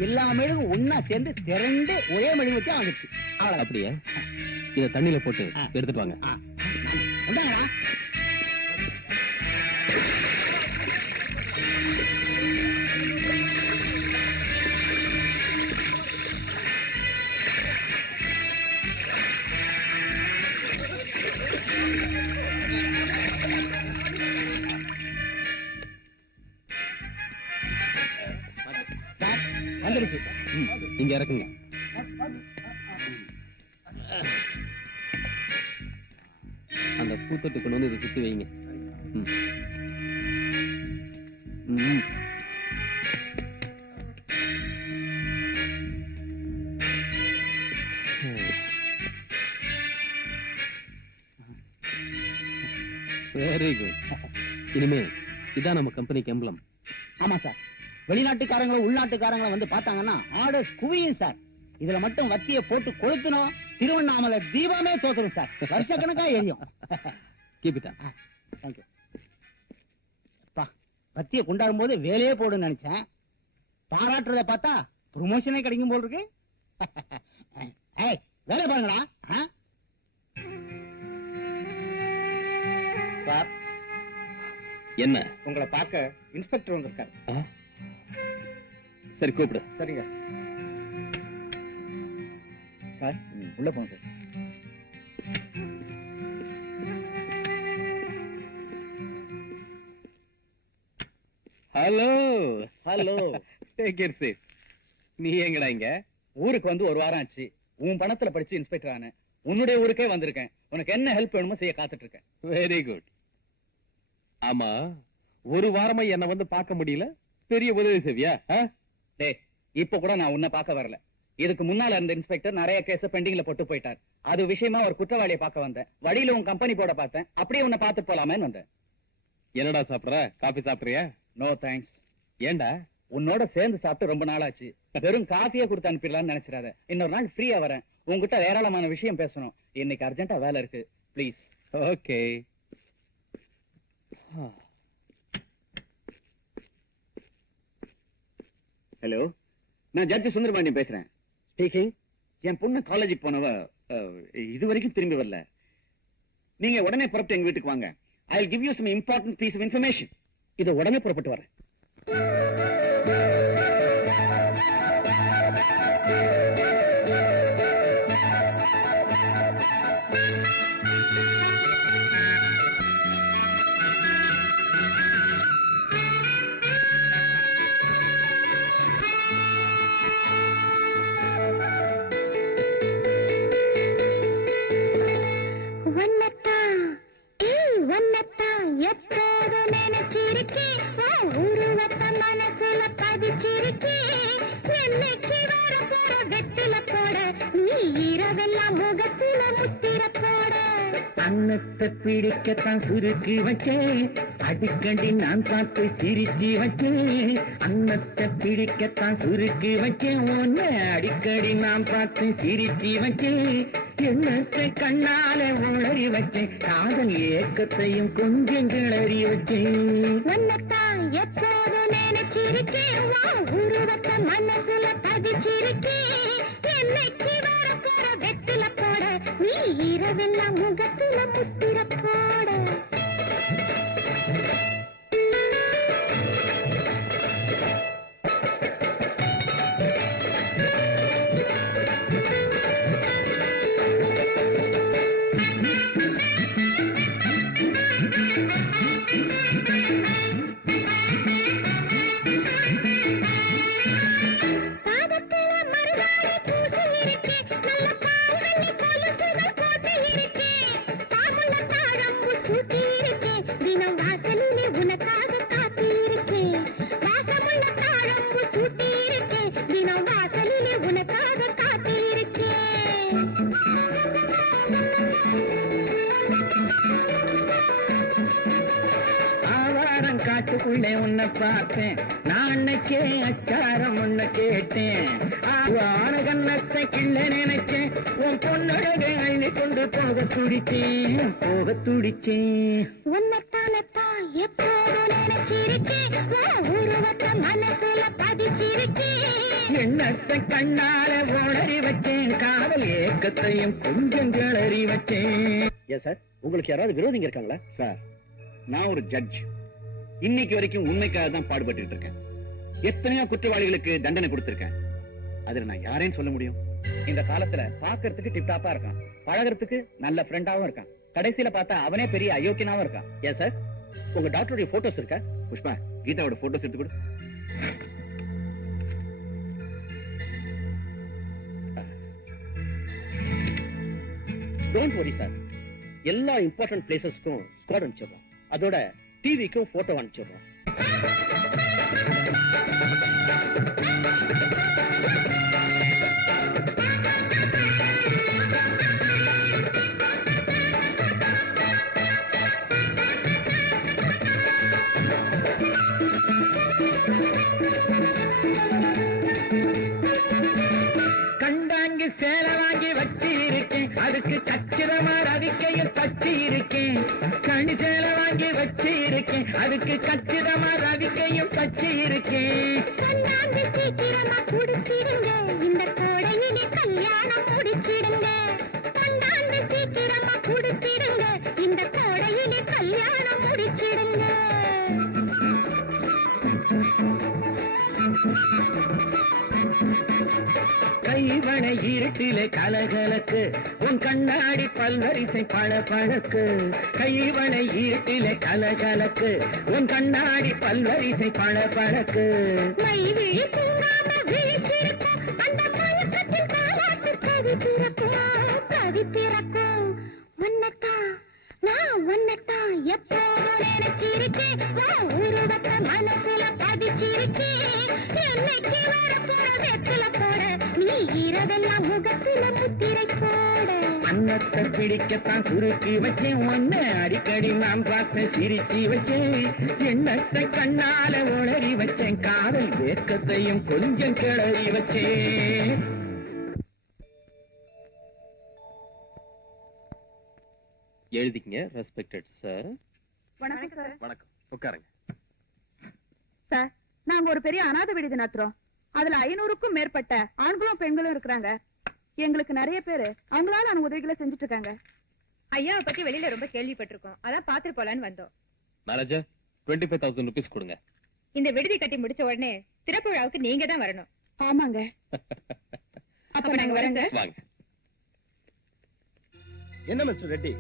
எல்லா மெழுகும் ஒன்னா சேர்ந்து திரண்டு ஒரே மெழுகு வச்சு ஆகிடுச்சு. அப்படியா? இத தண்ணியில போட்டு எடுத்துட்டு வாங்க. வந்தாங்களா? இங்க இறக்குங்க. அந்த பூத்தொட்டு கொண்டு வந்து இதை சுத்தி வைங்க. Very good. இனிமே இதான் நம்ம கம்பெனிக்கு எம்பளம். ஆமா சார், வெளிநாட்டுக்காரங்களும் உள்நாட்டுக்காரங்களும் வந்து பார்த்தாங்கன்னா ஆர்டர்ஸ் குவியும் சார். இதுல மட்டும் வத்திய போட்டு கொளுத்தணும், திருவண்ணாமலை தீபமே தோக்கணும் சார். வருஷக்கணக்கா எரியும். Keep it up. தேங்க்யூ. வத்திய கொண்டாடும் போது வேலையே போடுன்னு நினைச்சேன். பாராட்டுறத பார்த்தா ப்ரொமோஷனே கிடைக்கும் போல் இருக்கு. ஏய், வேலை பாருங்கடா. சார், என்ன? உங்களை பார்க்க இன்ஸ்பெக்டர் வந்திருக்காரு. சரி, கூப்பிடு. சரிங்க சார், உள்ள போங்க sir. Hello hello. Take it safe. நீ எங்கடா இங்க? ஊருக்கு வந்து ஒரு வாரம் ஆச்சு. உன் பணத்துல படிச்சு இன்ஸ்பெக்டர் ஆனேன். உன்னுடைய ஊருக்கே வந்திருக்கேன். உனக்கு என்ன ஹெல்ப் வேணுமோ செய்ய காத்துட்டு இருக்கேன். Very good. ஆமா, ஒரு வாரமா என்ன வந்து பார்க்க முடியல, பெரிய உதவி செய்வியா? டேய், இப்ப கூட நான் உன்னை பார்க்க வரல. இதுக்கு முன்னால இருந்த இன்ஸ்பெக்டர் நிறைய கேஸ் பெண்டிங்ல போட்டு போயிட்டார். அது விஷயமா ஒரு குற்றவாளியை பார்க்க வந்தேன். வழியில உன் கம்பெனி போட பார்த்தேன். அப்படியே உன்னை பார்த்துட்டு போலாமேன்னு வந்தேன். என்னடா சாப்பிடுற? காபி சாப்பிடுறியா? No thanks. ஏண்டா? உன்னோட சேர்ந்து சாப்பிட்டு ரொம்ப நாள் ஆச்சு. வெறும் காஃபியே கொடுத்து அனுப்பிடலாம்னு நினைச்சிடாத. இன்னொரு நாள் ஃப்ரீயா வரேன். உங்ககிட்ட ஏராளமான விஷயம் பேசணும். இன்னைக்கு அர்ஜென்ட்டா வேலை இருக்கு. ப்ளீஸ். ஓகே. ஹலோ, நான் ஜட்ஜ் சுந்தரபாண்டியன் பேசுறேன். ஸ்பீக்கிங். என் பொண்ணு காலேஜுக்கு போனவ இது வரைக்கும் திரும்பி வரல. நீங்க உடனே புறப்பட்டு எங்க வீட்டுக்கு வாங்க. I will give you some important piece of information. இது உடனே புறப்பட்டு வரேன். எப்போது நினைச்சிருக்கே உருவத்த மனசுல பதிச்சிருக்கே என்னைக்கு வர போற வெட்டில போட நீ இரவெல்லாம் முகத்துல முத்திர போட அன்னத்தை பிடிக்கத்தான் சுருக்கி வச்சேன், அடிக்கடி நான் பார்த்து சிரிச்சு வச்சேன். அன்னத்தை பிடிக்கத்தான் சுருக்கி வச்சேன், ஒன்னு அடிக்கடி நான் பார்த்து சிரிச்சு வச்சேன். எண்ணத்தை கண்ணால உளறி வச்சேன், காதல் ஏக்கத்தையும் கொஞ்சம் கிளறி வச்சேன். உன்னத்தான் எப்போது நினைச்சிருக்கேன் உருவத்த மனசுல பதிச்சிருக்கேன் என்னைக்கு வர போற வெட்டில போட நீ இரவெல்லாம் முகத்துல முத்திர போட காட்டுக்குள்ளே உன்னை பார்த்தேன், நான் அன்னைக்கே அச்சாரம் உன்னை கேட்டேன். ஆன கண்ணத்தை கிள்ள நினைச்சேன், உன் பொண்ணழகை அள்ளி கொண்டு போக துடிச்சேன், போக துடிச்சேன். உன்னத்தானத்தான் எப்போது நினைச்சிருக்கேன் உருவத்த மனசுல பதிச்சிருக்கேன். எண்ணத்தை கண்ணால உளறி வச்சேன், காதல் ஏக்கத்தையும் கொஞ்சம் கிளறி வச்சேன். ஏன் சார், உங்களுக்கு யாராவது விரோதிங்க இருக்காங்களா? சார், நான் ஒரு ஜட்ஜ். இன்னைக்கு வரைக்கும் உண்மைக்காக தான் பாடுபட்டு இருக்கேன். எத்தனையோ குற்றவாளிகளுக்கு தண்டனை கொடுத்திருக்கேன். அதுல நான் யாரையும் சொல்ல முடியும்? இந்த காலத்துல பாக்குறதுக்கு டிப்டாப்பா இருக்கான், பழகிறதுக்கு நல்ல ஃப்ரெண்டாவும் இருக்கான், கடைசியில பார்த்தா அவனே பெரிய அயோக்கியனாவும் இருக்கான். ஏன் சார், உங்க டாக்டருடைய போட்டோஸ் இருக்கா? புஷ்பா, கீதாவோட போட்டோஸ் எடுத்து கொடு. டோன்ட் வரி சார், எல்லா இம்பார்ட்டன்ட் பிளேசஸ்க்கும் ஸ்குவாட் அனுப்பிச்சிடுறோம். அதோட டிவிக்கும் போட்டோ அனுப்பிச்சிடுறோம். கண்டாங்கி சேலை வாங்கி வச்சு இருக்கேன், அதுக்கு கச்சிதமா ரவிக்கையும் தச்சு இருக்கேன். கணி சேலை வாங்கி வச்சு இருக்கேன், அதுக்கு கச்சிதமா ரவிக்கையும் தச்சு இருக்கேன். கொண்டாந்து சீக்கிரமா குடிச்சிடுங்க, இந்த கோடையிலே கல்யாணம் முடிச்சிடுங்க. கொண்டாந்து சீக்கிரமா குடிச்சிடுங்க, இந்த கோடையிலே கல்யாணம் முடிச்சிடுங்க. கைவனை இருட்டிலே கலகலக்கு, உன் கண்ணாடி பல்வரிசை பழக்கு. கைவனை இருட்டிலே கலகலக்கு, உன் கண்ணாடி பல்வரிசை பழக்கு. மை விழி தூங்காம விழிச்சிருக்கும், அந்த பழக்கத்தின் காலாட்டு கவி பிறக்கும். உன்னத்தான் நான் உன்னத்தான் எப்போதும் நினைச்சிருக்கேன், உருவத்தை மனசுல பதிச்சிருக்கேன். என்னைக்கு வரப்போற வெற்றில போட, நீ இரவெல்லாம் முகத்துல முத்திரை போட. அன்னத்தை பிடிக்கத்தான் சுருக்கி வச்சேன், ஒன்ன அடிக்கடி நான் பார்த்து சிரிச்சு வச்சேன். எண்ணத்தை கண்ணால உளறி வச்சேன், காதல் வேக்கத்தையும் கொஞ்சம் கிளறி வச்சேன். எழுதிக்கங்க. Respected sir. வணக்கம் சார். வணக்கம், உட்காருங்க. சார், நாங்க ஒரு பெரிய அநாத விடுதி நடத்துறோம். அதுல 500க்கும் மேற்பட்ட ஆண்களும் பெண்களும் இருக்கிறாங்க. எங்களுக்கு நிறைய பேரு அவங்களால உதவிகளை செஞ்சுட்டு இருக்காங்க. ஐயாவை பத்தி வெளியில ரொம்ப கேள்விப்பட்டிருக்கோம், அதான் பாத்துட்டு போலான்னு வந்தோம். மேனேஜர், 25,000 rupees கொடுங்க. இந்த விடுதி கட்டி முடிச்ச உடனே திறப்பு விழாவுக்கு நீங்க தான் வரணும். ஆமாங்க. அப்ப நாங்க வரங்க. வாங்க. என்ன mister Reddy,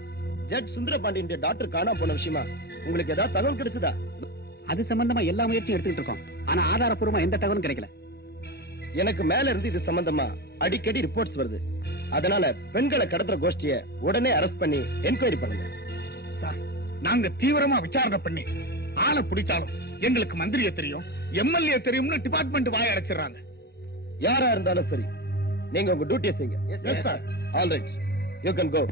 judge Sundarapandian doctor காணாம போன விஷயமா உங்களுக்கு ஏதாவது தகவல் கிடைச்சதா? அது சம்பந்தமா எல்லா முயற்சியும் எடுத்துக்கிட்டு இருக்கோம். ஆனா ஆதாரப்பூர்வமா எந்த தகவலும் கிடைக்கல. எனக்கு மேல இருந்து இது சம்பந்தமா அடிக்கடி ரிப்போர்ட்ஸ் வருது. அதனால பெண்களை கடத்துற கோஷ்டிய உடனே அரெஸ்ட் பண்ணி என்கொயரி பண்ணுங்க. நாங்க தீவிரமா விசாரணை பண்ணி ஆளை பிடிச்சாலும் எங்களுக்கு மந்திரிய தெரியும், எம்எல்ஏ தெரியும்னு டிபார்ட்மெண்ட் வாய அடைச்சிடறாங்க. யாரா இருந்தாலும் சரி, நீங்க உங்க டியூட்டியை செய்யுங்க. All right, you can go.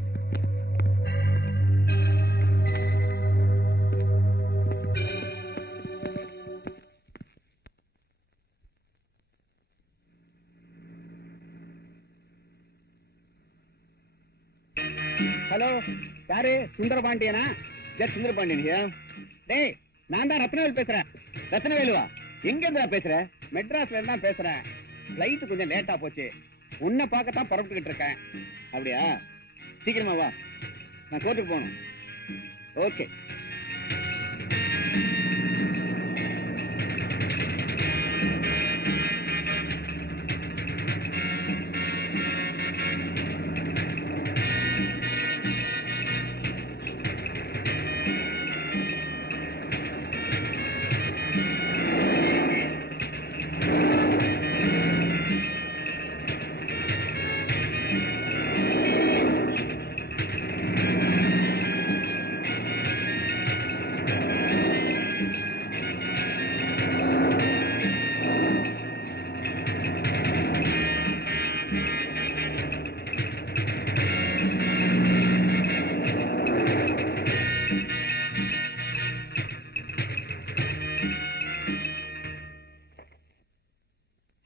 Hello, யாரு? சுந்தரபாண்டியனா? ஜட் சுந்தரபாண்டியன். டேய், நான் தான் ரத்னவேல் பேசுறேன். ரத்னவேலுவா? எங்க இருந்தா பேசுற? மெட்ராஸ்ல இருந்தா பேசுறேன். ஃபிளைட் கொஞ்சம் லேட்டா போச்சு, உன்னை பார்க்கத்தான் புறப்பட்டுக்கிட்டு இருக்கேன். அப்படியா? சீக்கிரமா வா, நான் கோர்ட்டுக்கு போகணும். Okay.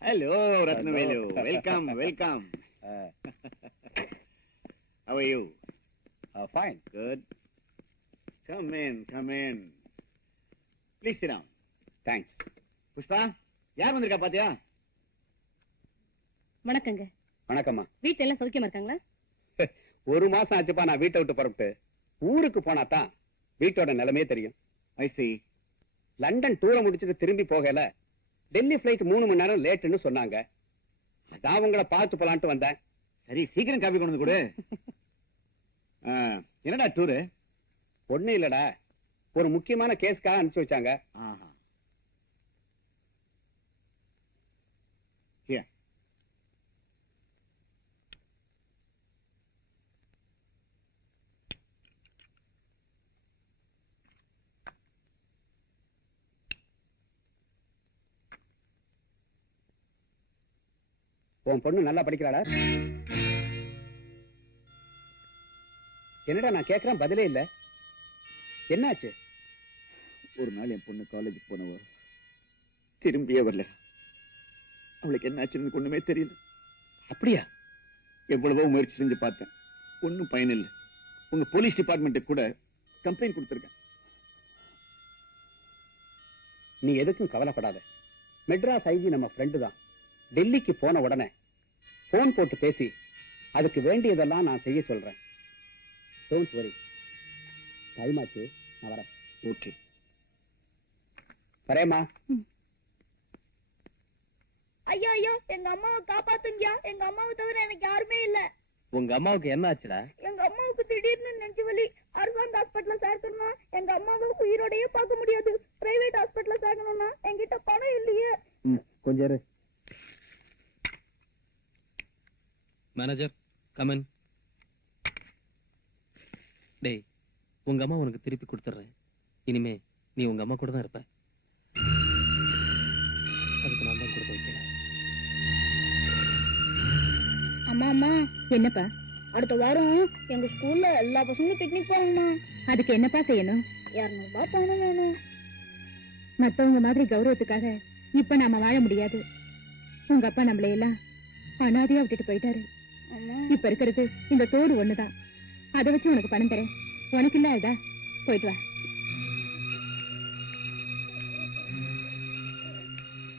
Hello, Ratnavelu. Welcome, welcome. How are you? Fine. Good. Come in, come in. Please sit down. Thanks. Pushpa, யார் வந்திருக்கா பாத்தியா? வணக்கங்க. வணக்கம்மா. வீட்டுல எல்லாம் சௌக்கியமா இருக்காங்களா? ஒரு மாசம் ஆச்சுப்பா நான் வீட்டை விட்டு புறப்பட்டு. ஊருக்கு போனா தான் வீட்டோட நிலைமையே தெரியும். I see. லண்டன் டூரை முடிச்சுட்டு திரும்பி போகல, டெல்லி பிளைட் 3 மணி நேரம் லேட்டுன்னு சொன்னாங்க. அதான் உங்களை பார்த்து போலான்ட்டு வந்தேன். சரி, சீக்கிரம் காப்பி கொண்டு வந்து கொடு. என்னடா டூரு? ஒண்ணு இல்லடா, ஒரு முக்கியமான கேஸ்க்காக அனுப்பிச்சு வச்சாங்க. உன் பொண்ணு நல்லா படிக்கிறாளா? என்னடா நான் கேட்கிறேன் பதிலே இல்ல. என்னாச்சு? ஒரு நாள் என் பொண்ணு காலேஜுக்கு போனவ திரும்பியே வரல. அவளுக்கு என்னாச்சுன்னு ஒண்ணுமே தெரியல. அப்படியா? எவ்வளவோ முயற்சி செஞ்சு பார்த்தேன், ஒன்னும் பயன் இல்லை. உங்க போலீஸ் டிபார்ட்மெண்ட்டுக்கு கூட கம்ப்ளைண்ட் கொடுத்திருக்கேன். நீ எதுக்கும் கவலைப்படாத. மெட்ராஸ் ஐஜி நம்ம ஃப்ரெண்டு தான். டெல்லிக்கு போன உடனே போன் போட்டு பேசி அதுக்கு வேண்டியதெல்லாம் நான் செய்ய சொல்றேன். Don't worry. டைம் ஆச்சு, நான் வரேன். ஓகே, வரேம்மா. ஐயோ ஐயோ, எங்க அம்மாவை காப்பாத்துங்கயா. எங்க அம்மாவை தவிர எனக்கு யாருமே இல்ல. உங்க அம்மாவுக்கு என்ன ஆச்சுடா? எங்க அம்மாவுக்கு திடீர்னு நெஞ்சு வலி. அரசாங்க ஹாஸ்பிட்டல்ல சேர்க்கணும்னா எங்க அம்மாவை உயிரோடயே பார்க்க முடியாது. பிரைவேட் ஹாஸ்பிட்டல்ல சேர்க்கணும்னா என்கிட்ட பணம் இல்லையே. கொஞ்சம் இரு. Manager come on. டேய், உங்க அம்மா உனக்கு திருப்பி கொடுத்துறேன். இனிமே நீ உங்க அம்மா கூட தான் இருப்ப. அதுக்கு நான் தான் கொடுத்து வைக்கிறேன். அம்மா அம்மா, என்னப்பா? அடுத்த வாரம் எங்க ஸ்கூல்ல எல்லா பசங்களும் பிக்னிக் போறாங்கம்மா. அதுக்கு என்னப்பா செய்யணும்? 200 ரூபாய் பணம் வேணும். மத்தவங்க மாதிரி கௌரவத்துக்காக இப்ப நாம வாழ முடியாது. உங்க அப்பா நம்மளை எல்லாம் அனாதையா விட்டுட்டு போயிட்டாரு. இப்ப இருக்கிறது இந்த தோடு ஒண்ணுதான். அதை வச்சு உனக்கு பணம் தரேன். உனக்கு இல்ல அதா, போயிட்டு வா.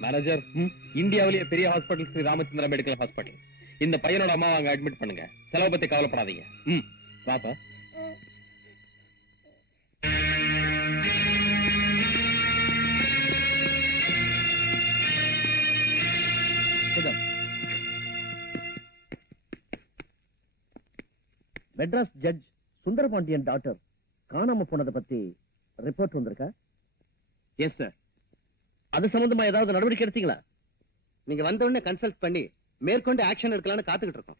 மேனேஜர், இந்தியாவிலேயே பெரிய hospital Sri Ramachandra medical hospital. இந்த பையனோட அம்மா அங்க அட்மிட் பண்ணுங்க. செலவு பத்தி கவலைப்படாதீங்க. வாப்பா. மெட்ராஸ் ஜட்ஜ் சுந்தரபாண்டியன் டாக்டர் காணாம போனதை பத்தி ரிப்போர்ட் வந்திருக்கா? Yes sir. அது சம்பந்தமா ஏதாவது நடவடிக்கை எடுத்தீங்களா? நீங்க வந்த உடனே கன்சல்ட் பண்ணி மேற்கொண்டு ஆக்ஷன் எடுக்கலாம்னு காத்துக்கிட்டு இருக்கோம்.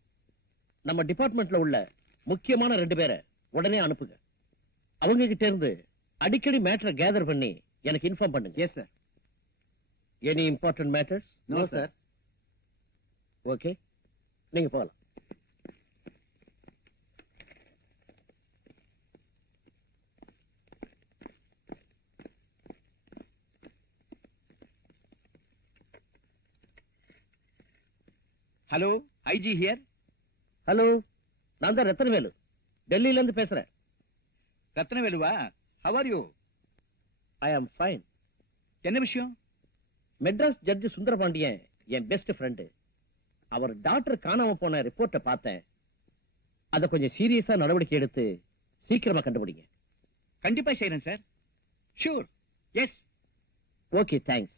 நம்ம டிபார்ட்மெண்ட்ல உள்ள முக்கியமான 2 பேரை உடனே அனுப்புங்க. அவங்க கிட்ட இருந்து அடிக்கடி மேட்டரை கேதர் பண்ணி எனக்கு இன்ஃபார்ம் பண்ணுங்க. Yes sir. Any important matters? No sir. Okay, நீங்க போகலாம். Hello, IG here. ஹலோ, நான் தான் ரத்னவேலு, டெல்லியில இருந்து பேசுறேன். ரத்னவேலுவா? How are you? I am fine. என்ன விஷயம்? மெட்ராஸ் ஜட்ஜ் சுந்தரபாண்டியன் என் பெஸ்ட் ஃப்ரெண்டு. அவர் டாக்டர் காணாம போன ரிப்போர்ட்டை பார்த்தேன். அதை கொஞ்சம் சீரியஸா நடவடிக்கை எடுத்து சீக்கிரமா கண்டுபிடிங்க. கண்டிப்பா செய்யறேன் sir. Sure. Yes. Okay, thanks.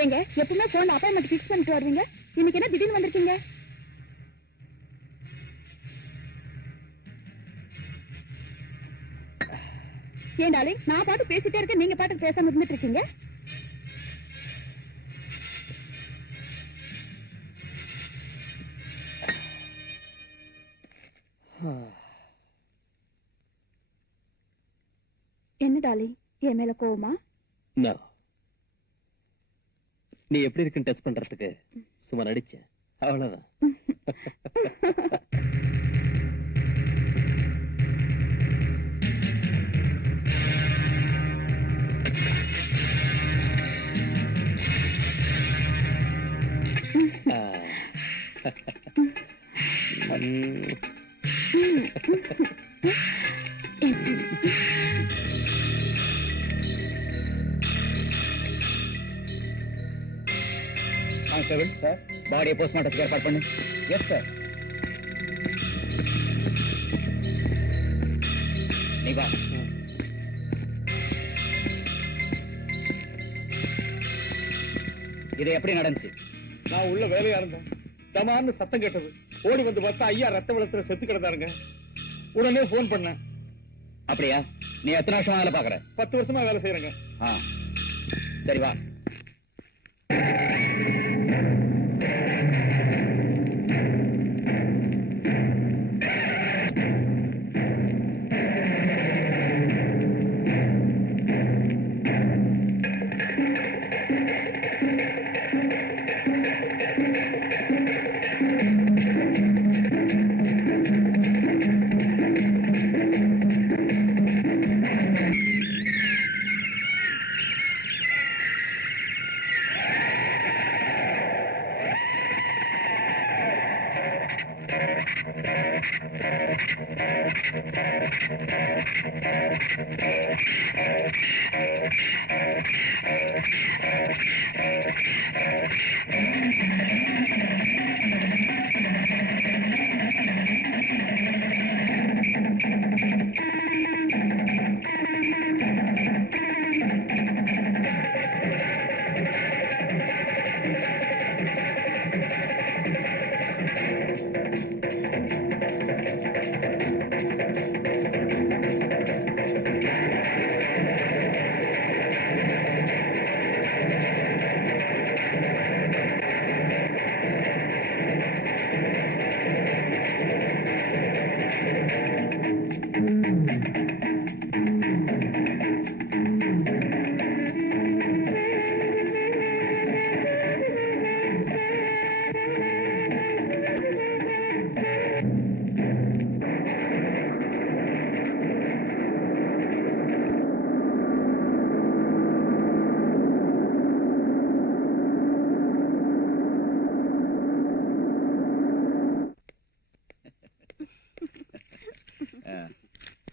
ஏங்க, எப்பவுமே போன்ல அப்பாயின்மெண்ட் ஃபிக்ஸ் பண்ணிட்டு வருவீங்க, இன்னைக்கு என்ன திடீர்னு வந்திருக்கீங்க? ஏன் டார்லிங், நான் பாட்டு பேசிட்டே இருக்கேன், நீங்க பாட்டு பேசாம இருந்துட்டு இருக்கீங்க. என்ன டார்லிங், என் மேல கோவமா? நீ எப்படி இருக்குன்னு டெஸ்ட் பண்றதுக்கு சும்மா நடிச்சேன், அவ்வளவுதான். கான்ஸ்டபிள் சார், பாடியை போஸ்ட்மார்ட்டத்துக்கு ஏற்பாடு பண்ணு. Yes sir. நீ வா. இது எப்படி நடந்துச்சு? நான் உள்ள வேலையா இருந்தேன். தமான்னு சத்தம் கேட்டது. ஓடி வந்து பார்த்தா ஐயா ரத்த வெள்ளத்துல செத்து கிடந்தாருங்க. உடனே போன் பண்ணேன். அப்படியா? நீ எத்தனை வருஷமா வேலை பாக்குற? 10 வருஷமா வேலை செய்யறேங்க. சரி வா.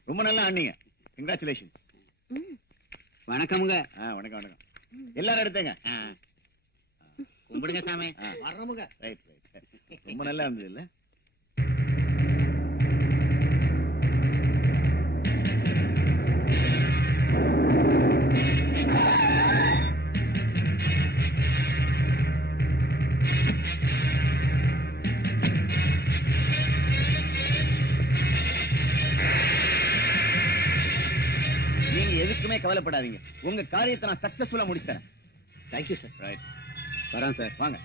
ரொம்ப நல்லா ஆனீங்க. கங்க்ராச்சுலேஷன். வணக்கமுங்க. வணக்கம் வணக்கம். எல்லாரும் எடுத்தேங்க. கும்பிடுங்க சாமி. வர்றமுங்க. Right right. ரொம்ப நல்லா இருந்தது இல்ல? எதுக்குமே கவலைப்படாதீங்க. உங்க காரியத்தை நான் சக்சஸ்ஃபுல்லா முடித்தேன். Thank you sir. ரைட். வரேன் சார். வாங்க.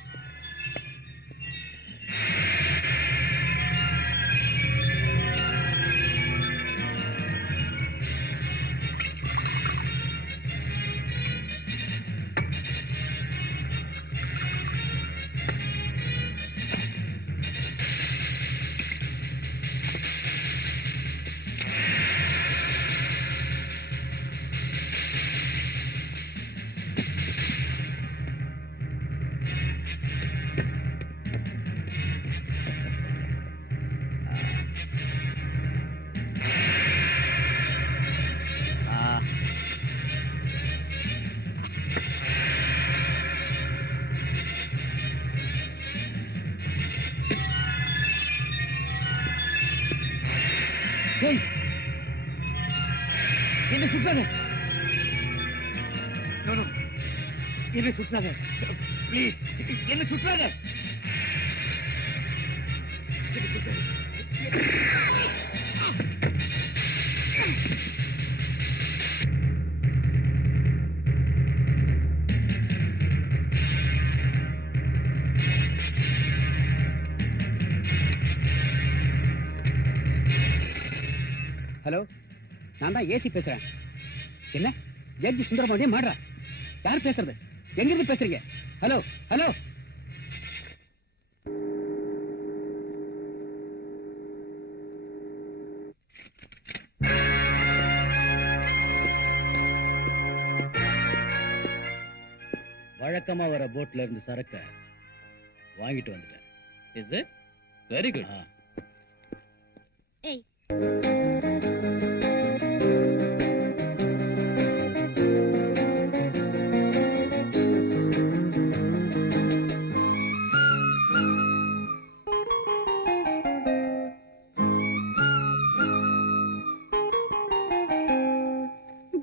என்ன சுற்றாத, என்ன சுற்றாத, பிளீஸ் என்ன சுற்றாத. ஹலோ, நான் தான் ஏசி பேசுறேன். என்ன ஜட்ஜி சுந்தரபாண்டிய மாடுறா? யார் பேசுறது? எங்க இருந்து பேசுறீங்க? Hello hello. வழக்கமா வர போட்ல இருந்து சரக்க வாங்கிட்டு வந்துட்டேன். Is it very good. ஏய்,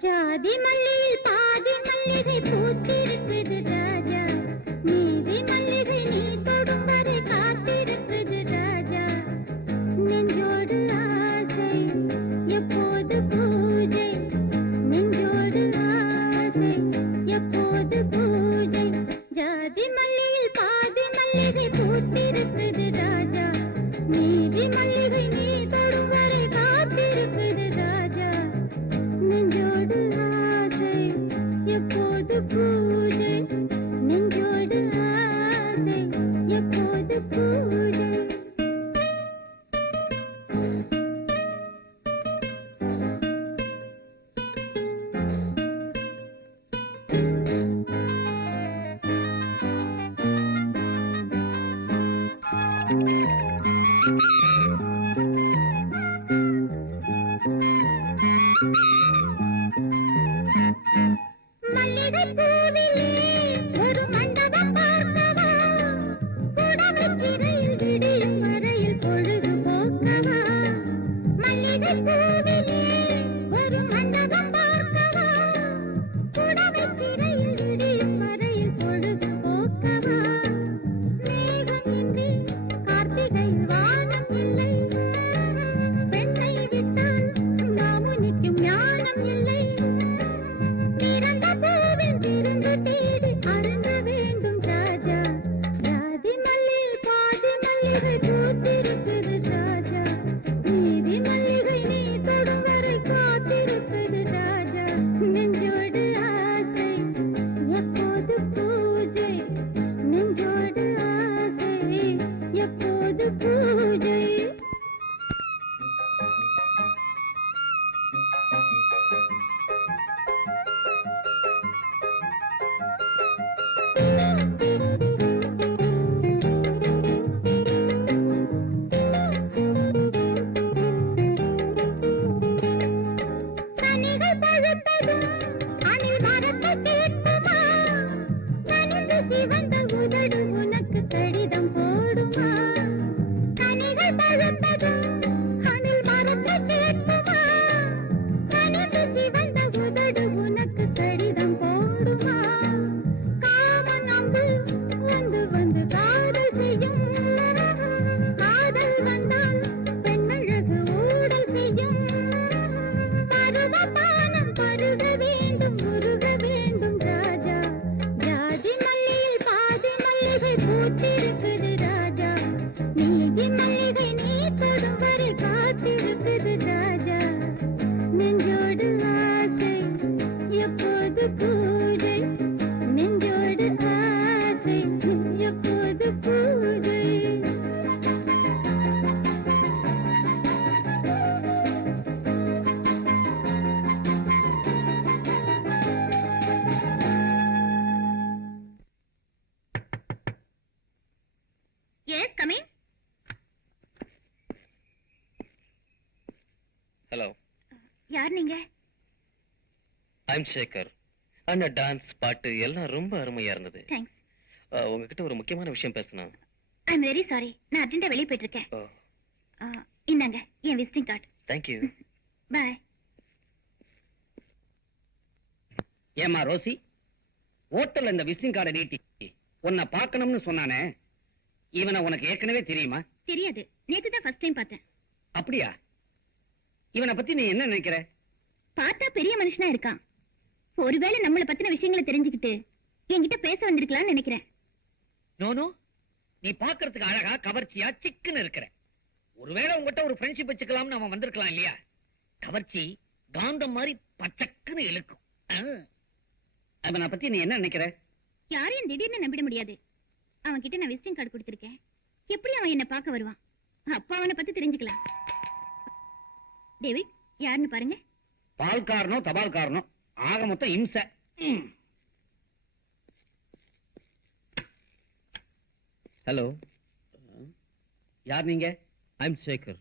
ஜாதி மல்லியில் பாதி மல்லிகை பூத்திருக்குது ராஜா, நீதி மல்லிகை நீ தொடும் வரை காத்திருக்குது ராஜா, நெஞ்சோடு ஆசை எப்போது பூஜை, நெஞ்சோடு ஆசை எப்போது பூஜை, ஜாதி மல்லியில் பாதி மல்லிகை பூத்திருக்குது ராஜா, நீதி மல்லிகை நீ தொடும் வரை காத்திருக்குது ராஜா, நெஞ்சோடு ஆசை எப்போது பூஜை, நெஞ்சோடு ஆசை எப்போது பூஜை. மல்லிகை பூவிலே ஒரு மண்டபம் பார்க்கவா, புடவைச்சிறையில் விடியும் வரையில் பொழுது போக்கவா, மல்லிகை பூவிலே ஒரு மண்டபம் பார்க்கவா, புடவைச்சிறையில் விடியும் வரையில் பொழுது போக்கவா, மேகமின்றி கார்த்திகையில் வானம் இல்லை, பெண்ணை விட்டால் மாமுனிக்கும் ஞானம் இல்லை, திறந்த பூவில் திருந்து தேடி அருந்த வேண்டும் ராஜா, ஜாதி மல்லியில் பாதி மல்லிகை பூத்திருக்குது ராஜா, நீதி மல்லிகை நீ தொடும் வரை காத்திருக்குது ராஜா, நெஞ்சோடு ஆசை எப்போது பூஜை, நெஞ்சோடு ஆசை எப்போது பூஜை. கனிகள் பழுத்ததும் அணில் மரத்தை கேட்குமா, நனிந்து சிவந்த உதடு உனக்கு கடிதம் போடுமா, கனிகள் பழுத்ததும் அணில் மரத்தை கேட்குமா, நனிந்து சிவந்த உதடு உனக்கு கடிதம் போடுமா, காமன் அம்பு வந்து வந்து காதல் செய்யும், காதல் வந்தால் பெண்ணழகு ஊடல் செய்யும், பருவபானம் பருக வேண்டும் உருக வேண்டும் ராஜா, ஜாதி மல்லியில் பாதி மல்லிகை பூத்திருக்குது ராஜா, நீதி மல்லிகை நீ தொடும் வரை காத்திருக்குது ராஜா, நெஞ்சோடு ஆசை எப்போது பூஜை, நெஞ்சோடு ஆசை எப்போது பூஜை. Yes, come in. ஹலோ, யார் நீங்க? ஐம் சேகர். அந்த டான்ஸ் பாட்டு எல்லாம் ரொம்ப அருமையா இருந்தது. தேங்க்ஸ். உங்ககிட்ட ஒரு முக்கியமான விஷயம் பேசணும். ஐ எம் வெரி சாரி, நான் அர்ஜென்ட்டா வெளியே போயிட்டு இருக்கேன். இந்தாங்க என் விசிட்டிங் கார்டு. தேங்க்யூ. பாய். ஏமா ரோசி, ஹோட்டல்ல இந்த விசிட்டிங் கார்டை நீட்டி உன்னை பார்க்கணும்னு சொன்னானே, இவனை உனக்கு ஏற்கனவே தெரியுமா? தெரியாது, நேத்து தான் ஃபர்ஸ்ட் டைம் பார்த்தேன். அப்படியா? இவனை பத்தி நீ என்ன நினைக்கிற? பார்த்தா பெரிய மனுஷனா இருக்கான். ஒருவேளை நம்மள பத்தின விஷயங்களை தெரிஞ்சுக்கிட்டு என்கிட்ட பேச வந்திருக்கலாம்னு நினைக்கிறேன். நோ, நீ பாக்குறதுக்கு அழகா கவர்ச்சியா சிக்குன்னு இருக்கிற. ஒருவேளை உங்ககிட்ட ஒரு ஃப்ரெண்ட்ஷிப் வச்சுக்கலாம்னு அவன் வந்திருக்கலாம் இல்லையா? கவர்ச்சி காந்தம் மாதிரி பச்சக்குன்னு இழுக்கும். அவனை பத்தி நீ என்ன நினைக்கிற? யாரையும் திடீர்னு நம்பிட முடியாது. அவன் கிட்ட நான் விசிட்டிங் கார்டு கொடுத்திருக்கேன். எப்படி அவன் என்ன பார்க்க வருவான்? அப்பா அவனை பத்தி தெரிஞ்சுக்கலாம். டேவிட் யாருன்னு பாருங்க. பால்காரனோ தபால்காரனோ ஆக மொத்தம் இம்சை. ஹலோ, யார் நீங்க? ஐம் சேகர்.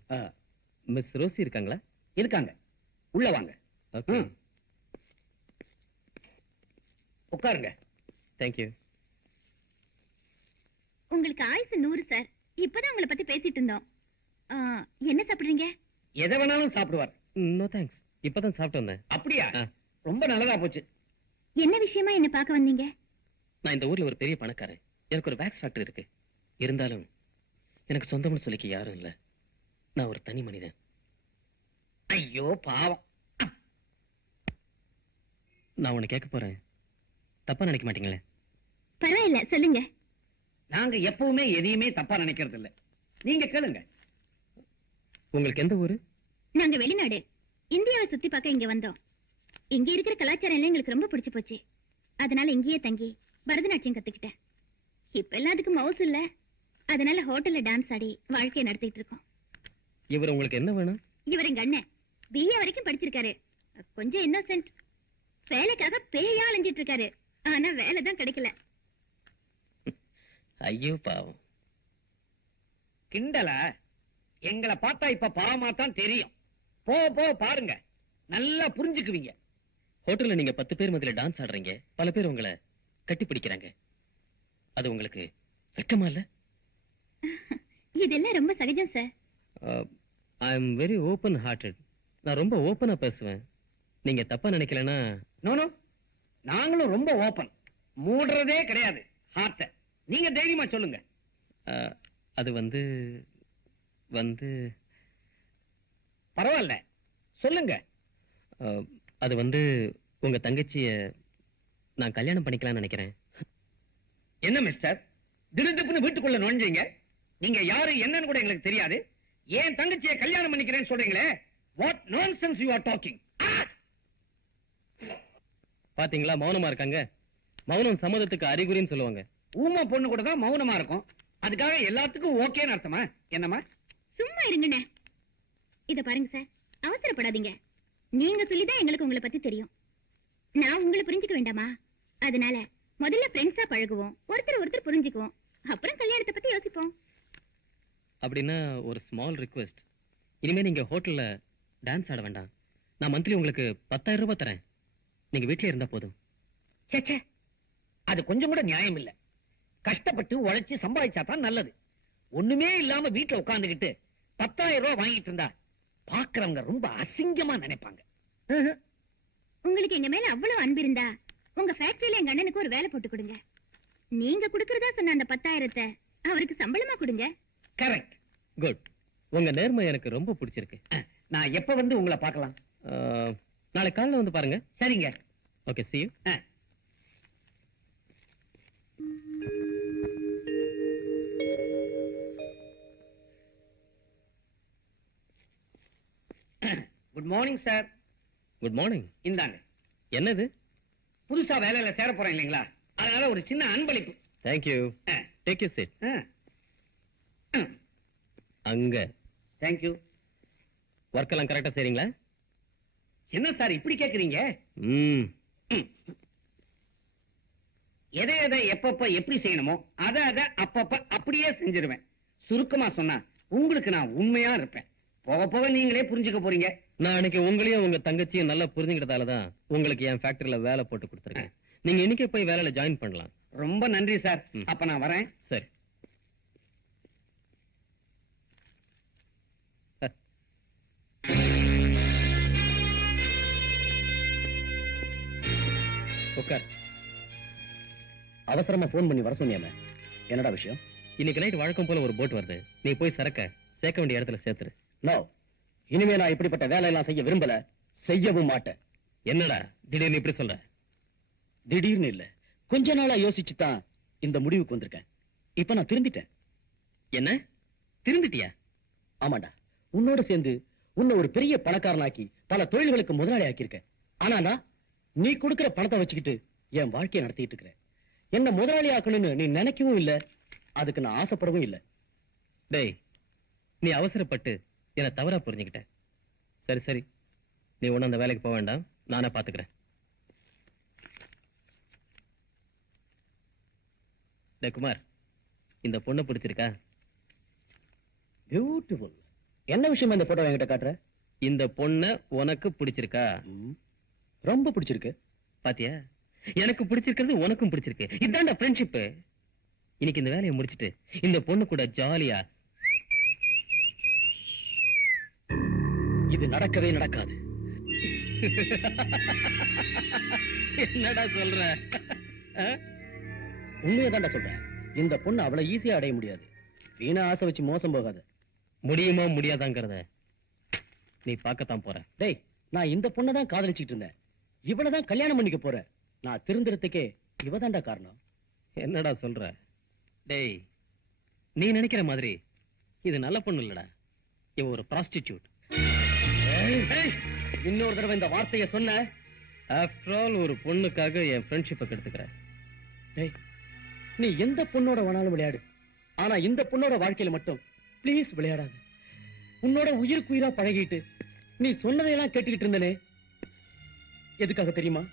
மிஸ் ரோசி இருக்காங்களா? இருக்காங்க, உள்ள வாங்க. ஓகே, உட்காருங்க. தேங்க்யூ. உங்களுக்கு ஆயுசு 100 சார். இப்பதான் உங்களை பத்தி பேசிட்டு இருந்தோம். என்ன சாப்பிடுறீங்க? எதை வேணாலும் சாப்பிடுவார். நோ தேங்க்ஸ், இப்பதான் சாப்பிட்டு வந்தேன். அப்படியா? ரொம்ப நல்லதா போச்சு. என்ன விஷயமா என்ன பார்க்க வந்தீங்க? நான் இந்த ஊர்ல ஒரு பெரிய பணக்காரன். எனக்கு ஒரு வேக்ஸ் ஃபேக்டரி இருக்கு. இருந்தாலும் எனக்கு சொந்தம்னு சொல்லிக்க யாரும் இல்ல. நான் ஒரு தனி மனிதன். ஐயோ பாவம். நான் உன்னை கேட்க போறேன், தப்பா நினைக்க மாட்டீங்களே? பரவாயில்ல, சொல்லுங்க. நாங்க எப்பவுமே எதையுமே தப்பா நினைக்கிறது இல்ல. நீங்க கேளுங்க. உங்களுக்கு எந்த ஊரு? நாங்க வெளிநாடு. இந்தியாவை சுத்தி பார்க்க இங்க வந்தோம். இங்க இருக்கிற கலாச்சாரம் எல்லாம் எங்களுக்கு ரொம்ப பிடிச்சு போச்சு. அதனால இங்கேயே தங்கி பரதநாட்டியம் கத்துக்கிட்டேன். இப்ப எல்லாத்துக்கும் மவுஸ் இல்ல, அதனால ஹோட்டல்ல டான்ஸ் ஆடி வாழ்க்கையை நடத்திட்டு இருக்கோம். இவர் உங்களுக்கு என்ன வேணும்? இவர் எங்க அண்ணன். BA வரைக்கும் படிச்சிருக்காரு. கொஞ்சம் இன்னோசென்ட். வேலைக்காக பேயா அலைஞ்சிட்டு இருக்காரு. ஆனா வேலை தான் கிடைக்கல. ஐயோ பாவம். கிண்டலா? எங்களை பார்த்தா இப்ப பாவமா தான் தெரியும். போ போ பாருங்க, நல்லா புரிஞ்சுக்குவீங்க. ஹோட்டல்ல நீங்க 10 பேர் மத்தியில டான்ஸ் ஆடுறீங்க. பல பேர் உங்களை கட்டி பிடிக்கிறாங்க. அது உங்களுக்கு வெட்கமா இல்ல? இதெல்லாம் ரொம்ப சகஜம் sir. I am very open hearted. நான் ரொம்ப ஓபனா பேசுவேன். நீங்க தப்பா நினைக்கலன்னா. நோ, நாங்களும் ரொம்ப ஓபன், மூடுறதே கிடையாது ஹார்ட்ட. நீங்க தைரியமா சொல்லுங்க. அது வந்து பரவாயில்ல, சொல்லுங்க. அது வந்து உங்க தங்கச்சிய நான் கல்யாணம் பண்ணிக்கலாம்னு நினைக்கிறேன். என்ன மிஸ்டர், திடுதிப்புன்னு வீட்டுக்குள்ள நுழைஞ்சீங்க? நீங்க யாரு என்னன்னு கூட எங்களுக்கு தெரியாது. ஏன் தங்கச்சியை கல்யாணம் பண்ணிக்கிறேன்னு சொல்றீங்களே? What nonsense you are talking? பாத்தீங்களா, மௌனமா இருக்காங்க. மௌனம் சம்மதத்துக்கு அறிகுறின்னு சொல்லுவாங்க. ஊமா பொண்ணு கூட தான் மௌனமா இருக்கும். அதுக்காக எல்லாத்துக்கும் ஓகேன்னு அர்த்தமா? என்னமா? சும்மா இருங்கண்ணே. இத பாருங்க சார், அவசரப்படாதீங்க. நீங்க சொல்லிதான் எங்களுக்கு உங்களை பத்தி தெரியும். நான் உங்களை புரிஞ்சுக்க வேண்டாமா? அதனால முதல்ல ஃப்ரெண்ட்ஸா பழகுவோம், ஒருத்தர் புரிஞ்சுக்குவோம், அப்புறம் கல்யாணத்தை பத்தி யோசிப்போம். அப்படின்னா ஒரு ஸ்மால் ரிக்வெஸ்ட். இனிமே நீங்க ஹோட்டல்ல டான்ஸ் ஆட வேண்டாம். நான் மந்த்லி உங்களுக்கு 10,000 ரூபாய் தரேன். நீங்க வீட்லயே இருந்தா போதும். சே, அது கொஞ்சம் கூட நியாயம் இல்ல. கஷ்டப்பட்டு உழைச்சு சம்பாதிச்சா தான் நல்லது. ஒண்ணுமே இல்லாம வீட்டுல உட்கார்ந்துகிட்டு 10,000 ரூபாய் வாங்கிட்டு இருந்தா பாக்குறவங்க ரொம்ப அசிங்கமா நினைப்பாங்க. உங்களுக்கு எங்க மேல அவ்வளவு அன்பு இருந்தா உங்க ஃபேக்டரியில எங்க அண்ணனுக்கு ஒரு வேலை போட்டு கொடுங்க. நீங்க குடுக்கறதா சொன்ன அந்த 10,000 அவருக்கு சம்பளமா கொடுங்க. கரெக்ட். குட். உங்க நேர்மை எனக்கு ரொம்ப பிடிச்சிருக்கு. நான் எப்ப வந்து உங்களை பார்க்கலாம்? நாளை காலையில வந்து பாருங்க. சரிங்க. Okay, see you. Good morning sir. Good morning. இந்தாங்க. என்னது? புதுசா வேலையில சேர போறேன் இல்லைங்களா, அதனால ஒரு சின்ன அன்பளிப்பு. Thank you. Take you seat. அங்க. Thank you. ஒர்க் எல்லாம் கரெக்டா செய்றீங்களா? என்ன சார் இப்படி கேக்குறீங்க? எதை எப்பப்ப எப்படி செய்யணுமோ அதை அப்பப்ப அப்படியே செஞ்சிருவேன். சுருக்கமா சொன்னா உங்களுக்கு நான் உண்மையா இருப்பேன். போக போக நீங்களே புரிஞ்சுக்க போறீங்க. நான் அன்னைக்கு உங்களையும் உங்க தங்கச்சியும் நல்லா புரிஞ்சுக்கிட்டதாலதான் உங்களுக்கு என் ஃபேக்டரியில வேலை போட்டு கொடுத்துருக்கேன். நீங்க இன்னைக்கே போய் வேலையில ஜாயின் பண்ணலாம். ரொம்ப நன்றி சார். அப்ப நான் வரேன். சரி. உட்கார். அவசரமா போன் பண்ணி வர சொன்னியல, என்னடா விஷயம்? இன்னைக்கு நைட் வழக்கம் போல ஒரு போட் வருது. நீ போய் சரக்க சேர்க்க வேண்டிய இடத்துல சேர்த்துரு. நோ, இனிமே நான் இப்படிப்பட்ட வேலையெல்லாம் செய்ய விரும்பல, செய்யவும் மாட்டேன். என்னடா திடீர்னு இப்படி சொல்ற? திடீர்னு இல்ல, கொஞ்ச நாளா யோசிச்சுதான் இந்த முடிவுக்கு வந்திருக்கேன். இப்ப நான் திருந்திட்டேன். என்ன திருந்திட்டியா? ஆமாண்டா, உன்னோட சேர்ந்து உன்னை ஒரு பெரிய பணக்காரனாக்கி பல தொழில்களுக்கு முதலாளி ஆக்கியிருக்க. ஆனா நான் நீ கொடுக்கிற பணத்தை வச்சுக்கிட்டு என் வாழ்க்கையை நடத்திட்டு இருக்கிறேன். என்ன முதலாளி ஆக்கணும்னு நீ நினைக்கவும் இல்ல, அதுக்கு நான் ஆசைப்படவும் இல்ல. டேய், நீ அவசரப்பட்டு என்ன தவறா புரிஞ்சுக்கிட்ட. சரி சரி, நீ ஒண்ணு அந்த வேலைக்கு போக வேண்டாம், நானே பாத்துக்கிறேன். டேய் குமார், இந்த பொண்ணு பிடிச்சிருக்கா? பியூட்டிஃபுல். என்ன விஷயம் இந்த போட்டோ என்கிட்ட காட்டுற? இந்த பொண்ணு உனக்கு பிடிச்சிருக்கா? ரொம்ப பிடிச்சிருக்கு. பாத்தியா, எனக்கு பிடிச்சிருக்கிறது உனக்கும் பிடிச்சிருக்கு. இதான்டா ஃப்ரெண்ட்ஷிப். இன்னைக்கு இந்த வேலையை முடிச்சிட்டு இந்த பொண்ணு கூட ஜாலியா. இது நடக்கவே நடக்காது. என்னடா சொல்ற? உண்மையதான்டா சொல்றேன். இந்த பொண்ணு அவ்வளவு ஈஸியா அடைய முடியாது. வீணா ஆசை வச்சு மோசம் போகாத. முடியுமா முடியாதாங்கிறத நீ பார்க்கத்தான் போற. டேய், நான் இந்த பொண்ணை தான் காதலிச்சுட்டு இருந்தேன். இவளதான் கல்யாணம் பண்ணிக்க போற. நான் திருந்துறதுக்கே இவதான்டா காரணம். என்னடா சொல்ற? டேய், நீ நினைக்கிற மாதிரி இது நல்ல பொண்ணு இல்லடா. இவ ஒரு ப்ராஸ்டிடியூட். இன்னொரு தடவை இந்த வார்த்தையை சொன்ன, ஆஃப்டர் ஆல் ஒரு பொண்ணுக்காக என் ஃப்ரெண்ட்ஷிப்பை கெடுத்துக்கிற. டேய், நீ எந்த பொண்ணோட வேணாலும் விளையாடு. ஆனா இந்த பொண்ணோட வாழ்க்கையில மட்டும் பிளீஸ் விளையாடாது. உன்னோட உயிருக்கு உயிரா பழகிட்டு நீ சொன்னதையெல்லாம் கேட்டுக்கிட்டு இருந்தனே, எதுக்காக தெரியுமா?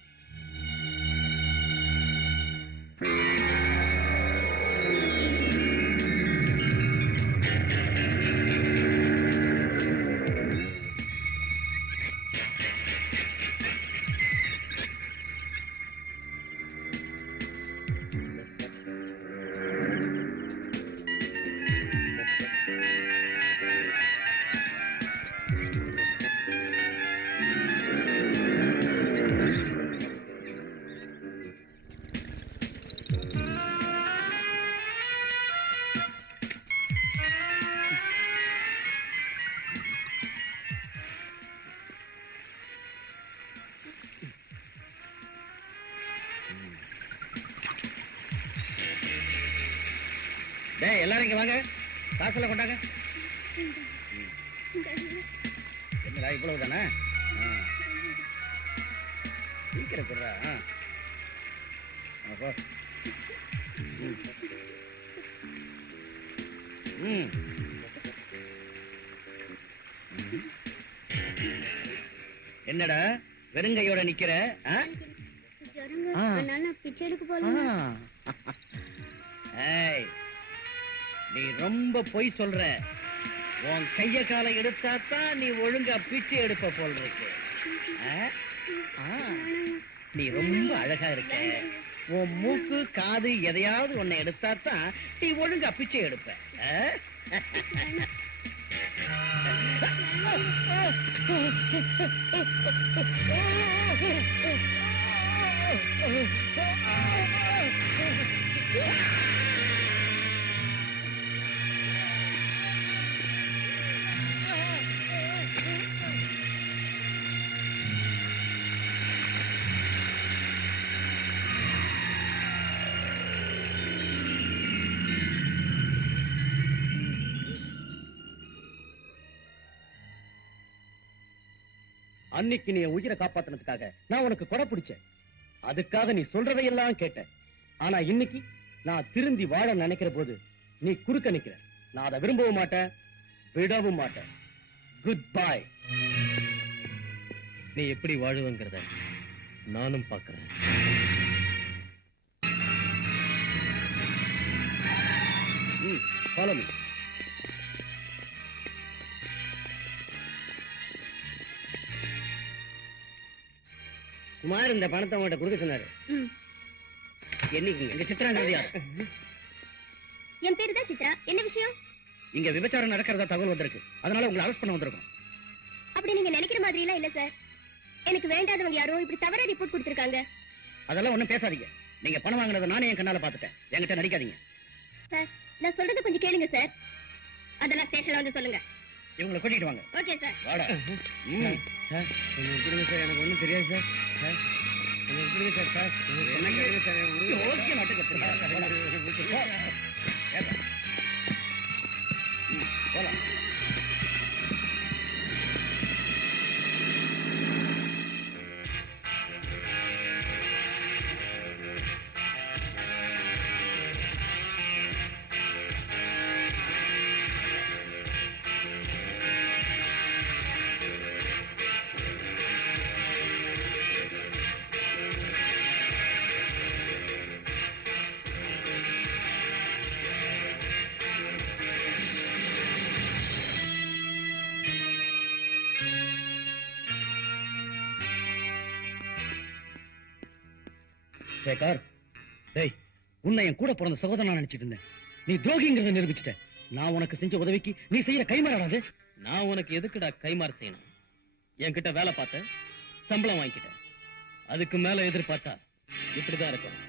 டேய், எல்லாரும் இங்க வாங்க. காசுல கொண்டாங்க. என்னடா இவ்வளவு தானே? சீக்கிரம் கொடுறா. என்னடா வெறுங்கையோட நிக்கிற? நீ ரொம்ப பொய் சொல்ற. உன் கைய காலை எடுத்தாத்தான் நீ ஒழுங்கா பிச்சை எடுப்ப போல் இருக்கு. நீ ரொம்ப அழகா இருக்க. உன் மூக்கு காது எதையாவது உன்னை எடுத்தாத்தான் நீ ஒழுங்கா பிச்சை எடுப்ப. அன்னைக்கு நீ உயிரை காப்பாத்தினதுக்காக நான் உனக்கு கொடை பிடிச்சேன். அதுக்காக நீ சொல்றதையெல்லாம் கேட்டேன். ஆனா இன்னைக்கு நான் திருந்தி வாழ நினைக்கிற போது நீ குறுக்க நிக்கிற. நான் அதை விரும்பவும் மாட்டேன், விடவும் மாட்டேன். Good bye. நீ எப்படி வாழுவங்கிறத நானும் பார்க்கிறேன். Follow me. குமார் இந்த பணத்தை உங்கள்கிட்ட கொடுக்க சொன்னாரு. என்னைக்கு எங்க சித்ராங்கிறது யாரு? என் பேரு தான் சித்ரா. என்ன விஷயம்? இங்க விபச்சாரம் நடக்கிறதா தகவல் வந்திருக்கு. அதனால உங்களை அரெஸ்ட் பண்ண வந்திருக்கோம். அப்படி நீங்க நினைக்கிற மாதிரி எல்லாம் இல்ல சார். எனக்கு வேண்டாதவங்க யாரோ இப்படி தவறா ரிப்போர்ட் கொடுத்திருக்காங்க. அதெல்லாம் ஒண்ணும் பேசாதீங்க. நீங்க பணம் வாங்கினதை நானே என் கண்ணால பாத்துட்டேன். என்கிட்ட நடிக்காதீங்க. சார், நான் சொல்றது கொஞ்சம் கேளுங்க சார். அதெல்லாம் ஸ்டேஷன்ல வந்து சொல்லுங்க. இவங்களை கூட்டிட்டு வாங்க. Okay sir. வாடா. சார், எனக்கு ஒண்ணும் தெரியாது சார். சார், சார் ஓகே நாட்டுக்கு போலாம். சேகர், டேய், உன்னை என் கூட பிறந்த சகோதரனா நினைச்சிட்டு இருந்தேன். நீ துரோகிங்கிறத நிரூபிச்சிட்ட. நான் உனக்கு செஞ்ச உதவிக்கு நீ செய்யற கைமாறாது. நான் உனக்கு எதுக்குடா கைமாறு செய்யணும்? என்கிட்ட வேலை பார்த்த, சம்பளம் வாங்கிக்கிட்டேன். அதுக்கு மேல எதிர்பார்த்தா இப்படிதான் இருக்கும்.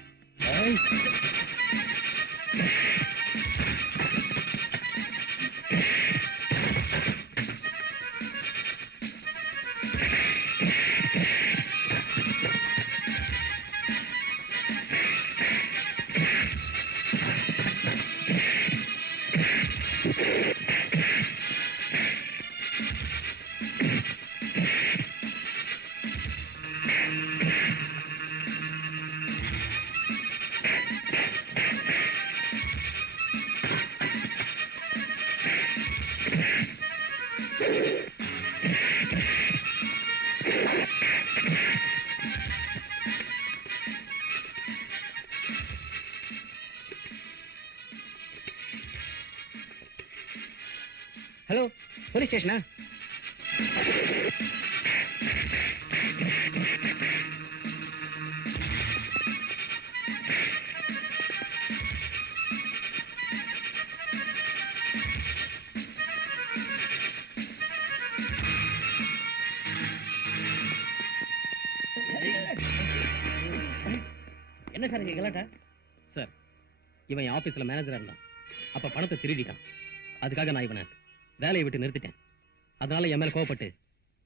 ஹலோ, போலீஸ் ஸ்டேஷனா? என்ன சார் இங்க கலாட்டா? சார், இவன் என் ஆபீஸ்ல மேனேஜரா இருந்தான். அப்ப பணத்தை திருடிட்டான். அதுக்காக நான் இவனை வேலையை விட்டு நிறுத்திட்டேன். அதனால என் மேல கோவப்பட்டு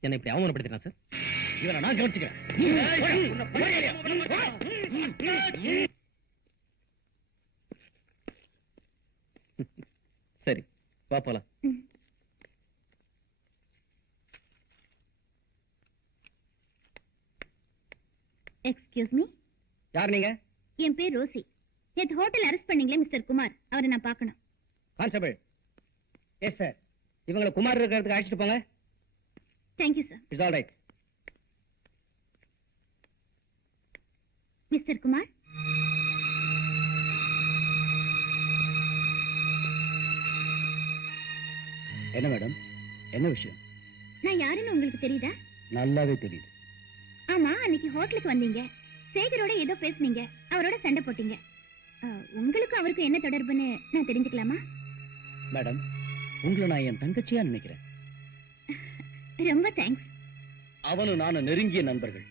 என்னை இப்படி அவமானப்படுத்தினான் சார். இவனை நான் கவனிச்சுக்கிறேன். சரி, வா போலாம். Excuse me. யார் நீங்க? என் பேர் ரோசி. நேற்று ஹோட்டல் அரெஸ்ட் பண்ணீங்களே மிஸ்டர் குமார், அவரை நான் பார்க்கணும். கான்ஸ்டபிள். Yes sir. இவங்களை குமார் இருக்கிறதுக்கு அழைச்சிட்டு போங்க. Thank you sir. It's all right. Mister Kumar, என்ன மேடம், என்ன விஷயம்? நான் யாருன்னு உங்களுக்கு தெரியுதா? நல்லாவே தெரியுது. ஆமா, அன்னைக்கு ஹோட்டலுக்கு வந்தீங்க, சேகரோட ஏதோ பேசுனீங்க, அவரோட சண்டை போட்டீங்க. உங்களுக்கும் அவருக்கும் என்ன தொடர்புன்னு நான் தெரிஞ்சுக்கலாமா? மேடம், உங்களை நான் என் தங்கச்சியா நினைக்கிறேன். ரொம்ப தேங்க்ஸ். அவனும் நானும் நெருங்கிய நண்பர்கள்.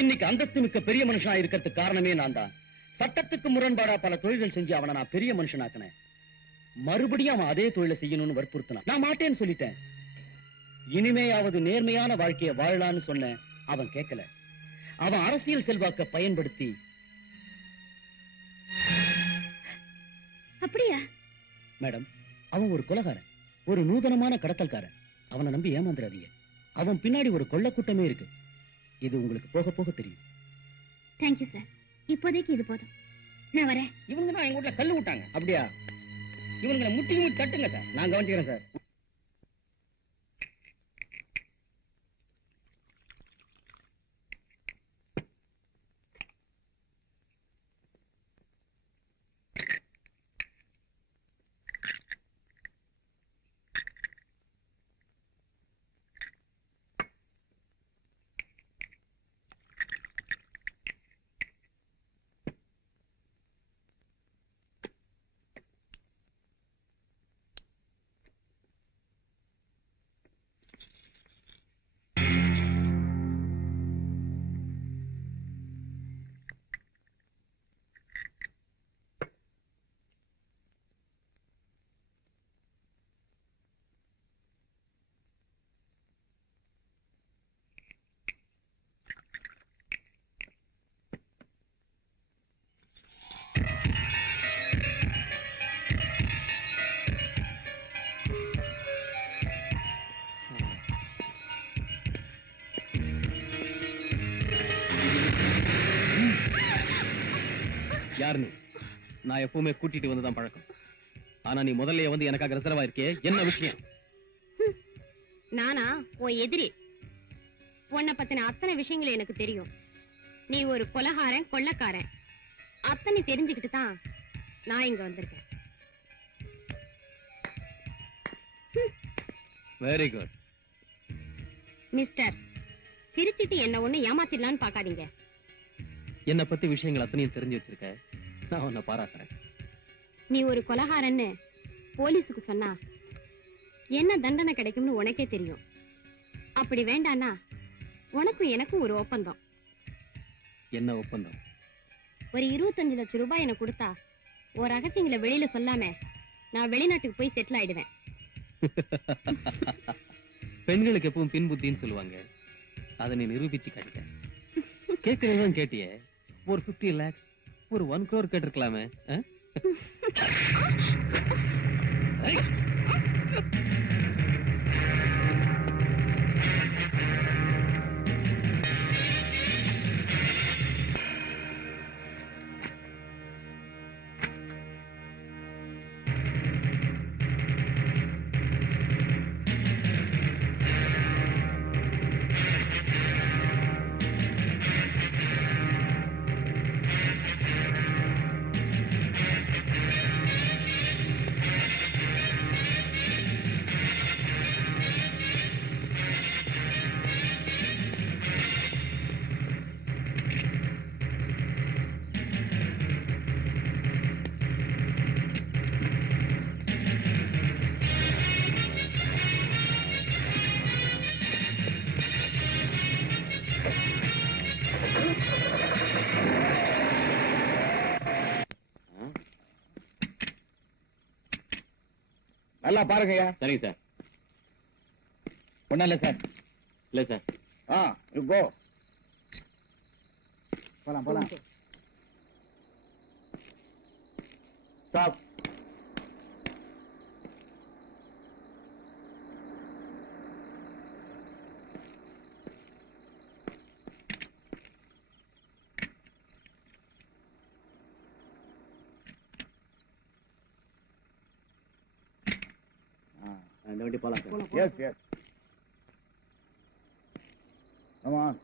இன்னைக்கு அந்தஸ்து மிக்க பெரிய மனுஷனா இருக்கிறதுக்கு காரணமே நான் தான். சட்டத்துக்கு முரண்பாடா பல தொழில்கள் செஞ்சு அவனை நான் பெரிய மனுஷனாக்கினேன். மறுபடியும் அவன் அதே தொழிலை செய்யணும்னு வற்புறுத்தினான். நான் மாட்டேன்னு சொல்லிட்டேன். இனிமேயாவது நேர்மையான வாழ்க்கையை வாழலான்னு சொன்னேன். அவன் கேட்கல. அவன் அரசியல் செல்வாக்க பயன்படுத்தி. அப்படியா? மேடம், அவன் ஒரு கொலைகாரன், ஒரு நூதனமான கடத்தல்காரன். அவனை நம்பி ஏமாந்துடாதீங்க. அவன் பின்னாடி ஒரு கொள்ளக்கூட்டமே இருக்கு. இது உங்களுக்கு போக போக தெரியும். Thank you sir. இப்போதைக்கு இது போதும், நான் வரேன். இவங்க தான் எங்க வீட்டுல கல்லு விட்டாங்க. அப்படியா? இவங்களை முட்டி முட்டி தட்டுங்க சார், நான் கவனிச்சுக்கிறேன் சார். யாரு நீ? நான் எப்பவுமே கூட்டிட்டு வந்துதான் பழக்கம். ஆனா நீ முதல்ல வந்து எனக்காக ரிசர்வ் ஆயிருக்கே, என்ன விஷயம்? நானா உன் எதிரி? உன்னை பத்தின அத்தனை விஷயங்கள் எனக்கு தெரியும். நீ ஒரு கொலைகாரன், கொள்ளக்காரன், அத்தனை தெரிஞ்சுக்கிட்டு தான் நான் இங்க வந்திருக்கேன். Very good. மிஸ்டர், சிரிச்சிட்டு என்ன ஒண்ணு ஏமாத்திடலான்னு பாக்காதீங்க. என்னை பத்தி விஷயங்கள் அத்தனையும் தெரிஞ்சு வச்சிருக்க. நான் உன்னை பாராட்டுறேன். நீ ஒரு கொலகாரன்னு போலீஸுக்கு சொன்னா என்ன தண்டனை கிடைக்கும்னு உனக்கே தெரியும். அப்படி வேண்டானா உனக்கும் எனக்கும் ஒரு ஒப்பந்தம். என்ன ஒப்பந்தம்? ஒரு 25 லட்சம் ரூபாய் எனக்கு கொடுத்தா ஒரு ரகசியங்களை வெளியில சொல்லாம நான் வெளிநாட்டுக்கு போய் செட்டில் ஆயிடுவேன். பெண்களுக்கு எப்பவும் பின் புத்தின்னு சொல்லுவாங்க. அதை நீ நிரூபிச்சு காட்டிட்ட. கேட்கறதுதான் கேட்டியே. ஒரு 50 lakhs, ஒரு 1 crore கேட்டிருக்கலாமே. நல்லா பாருங்கய்யா. சரிங்க சார். ஒண்ணும் இல்ல சார். இல்ல சார். You go. போலாம் போலாம். ஸ்டாப். இந்த வண்டி போலாம் sir. Yes yes. Come on.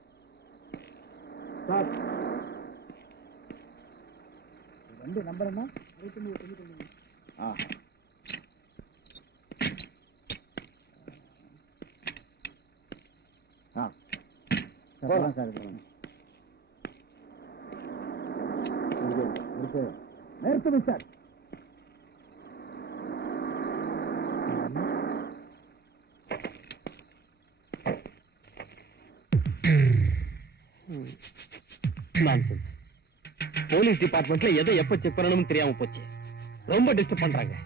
Stop. வண்டி நம்பர் என்ன? 69. போலாம் சார். நிறுத்துங்க சார். நான்சென்ஸ். போலீஸ் டிபார்ட்மெண்ட்ல எதை எப்ப செக் பண்ணணும்னு தெரியாம போச்சு. ரொம்ப டிஸ்டர்ப் பண்றாங்க.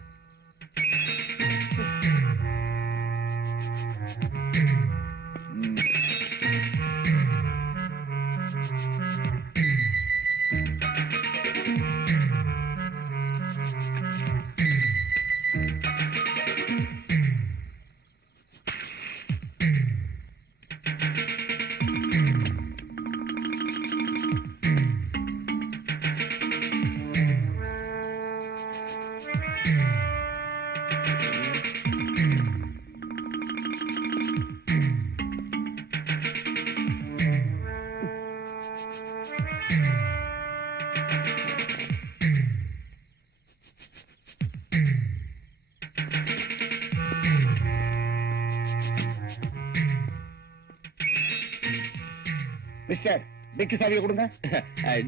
மிஸ்டர், டிக்கி சாவியை கொடுங்க.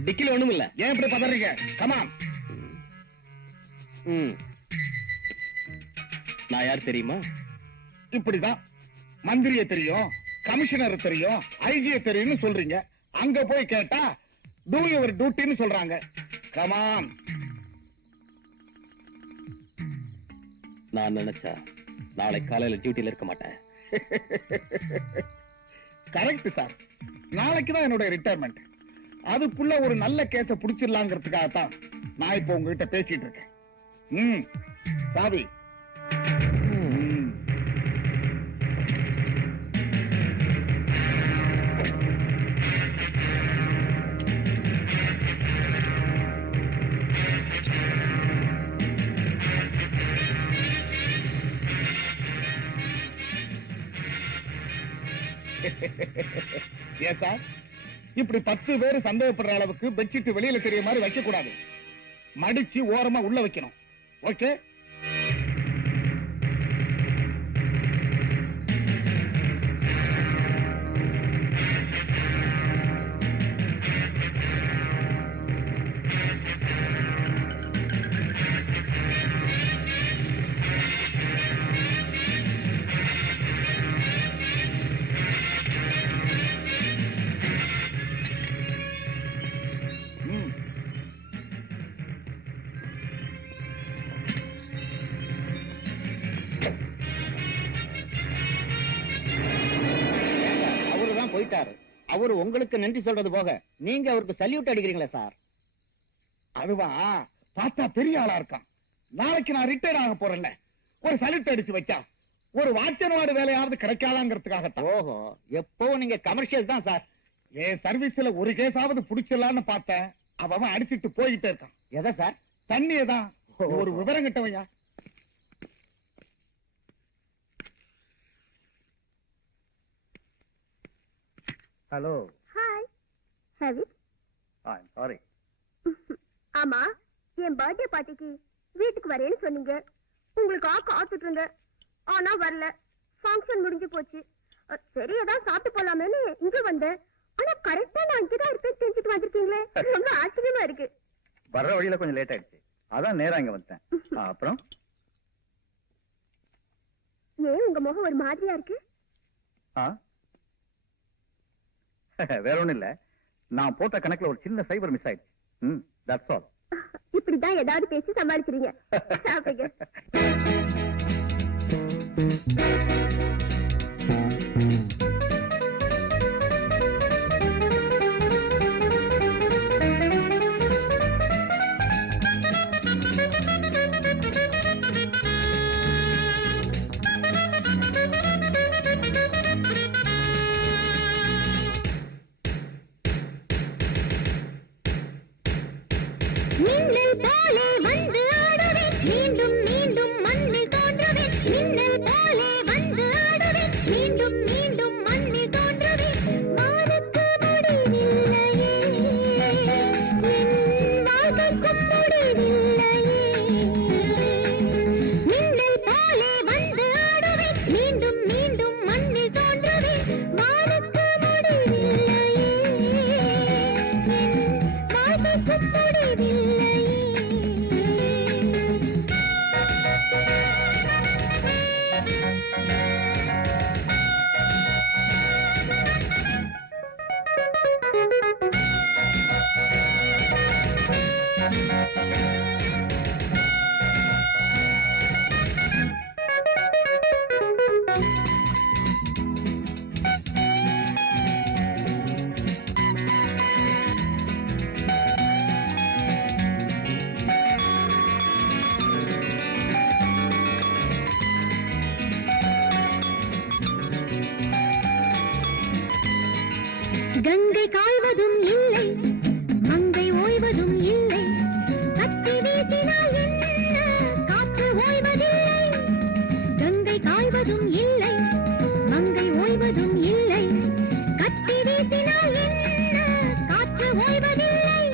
டிக்கில ஒண்ணும் இல்ல. ஏன் இப்படி பதறீங்க? கமான். நான் யார் தெரியுமா? இப்படிதான் மந்திரிய தெரியும், கமிஷனர் தெரியும், ஐஜிய தெரியும்னு சொல்றீங்க. அங்க போய் கேட்டா டூ யுவர் டியூட்டின்னு சொல்றாங்க. கமான். நான் நினைச்சா நாளை காலையில டியூட்டில இருக்க மாட்டேன். Correct sir. நாளைக்கு தான் என்னோட ரிட்டையர்மெண்ட். அதுக்குள்ள ஒரு நல்ல கேஸ புடிச்சிடலாங்கிறதுக்காகத்தான் நான் இப்ப உங்ககிட்ட பேசிட்டு இருக்கேன். சாவி. ஏன் சார், இப்படி 10 பேர் சந்தேகப்படுற அளவுக்கு பெட்ஷீட் வெளியில தெரிய மாதிரி வைக்க கூடாது. மடிச்சு ஓரமா உள்ள வைக்கணும். ஓகே? அவரு உங்களுக்கு நன்றி சொல்றது போக நீங்க அவருக்கு சல்யூட் அடிக்கிறீங்களா சார்? அதுவா பார்த்தா பெரிய ஆளா இருக்கான். நாளைக்கு நான் ரிட்டையர் ஆக போறேன்ல, ஒரு சல்யூட் அடிச்சு வச்சா ஒரு வாட்சன்வாடு வேலையாவது கிடைக்காதாங்கிறதுக்காகத்தான். ஓஹோ, எப்பவும் நீங்க கமர்ஷியல் தான் சார். என் சர்வீஸ்ல ஒரு கேஸாவது புடிச்சிடலான்னு பார்த்தேன். அவன் அடிச்சிட்டு போயிட்டே இருக்கான். எதை சார்? தண்ணியதான். ஒரு விவரம் கிட்டவையா. Hello. Hi. Have it. Sorry. ஆமா, என் பர்த்டே பார்ட்டிக்கு வீட்டுக்கு வரேன்னு சொன்னீங்க. உங்களுக்கு காத்துட்டு இருந்தேன். ஆனா வரல. ஃபங்க்ஷன் முடிஞ்சு போச்சு. சரி, ஏதாவது சாப்பிட்டு போலாமேன்னு இங்க வந்தேன். ஆனா கரெக்டா நான் இங்கதான் இருப்பேன் தெரிஞ்சுட்டு வந்திருக்கீங்களே, ரொம்ப ஆச்சரியமா இருக்கு. வர்ற வழியில கொஞ்சம் லேட் ஆயிடுச்சு, அதான் நேரா இங்க வந்தேன். அப்புறம் ஏன் உங்க முகம் ஒரு மாதிரியா இருக்கு? வேற ஒண்ணும் இல்ல, நான் போட்ட கணக்குல ஒரு சின்ன சைபர் மிஸ் ஆயிடுச்சு. That's all. இப்படிதான் ஏதாவது பேசி சமாளிக்கிறீங்க. சாப்பிடுங்க. மின்னல் போலே வந்து ஆடுவேன், மீண்டும் மீண்டும் மண்ணில் தோன்றுவேன். மின்னல் போலே வந்து ஆடுவேன், மீண்டும் மீண்டும் மண்ணில் தோன்றுவேன். வானுக்கு முடிவில்லையே, என் வாழ்க்கைக்கும் முடிவில்லையே. மின்னல் போலே வந்து ஆடுவேன், மீண்டும் மீண்டும் மண்ணில் தோன்றுவேன். வானுக்கு முடிவில்லையே, என் வாழ்க்கைக்கும் முடிவில்லையே. கங்கை காய்வதும் இல்லை, மங்கை ஓய்வதும் இல்லை. கத்தி வீசினால் என்ன, காற்று ஓய்வதில்லை. கங்கை காய்வதும் இல்லை, மங்கை ஓய்வதும் இல்லை. கத்தி வீசினால் என்ன, காற்று ஓய்வதில்லை.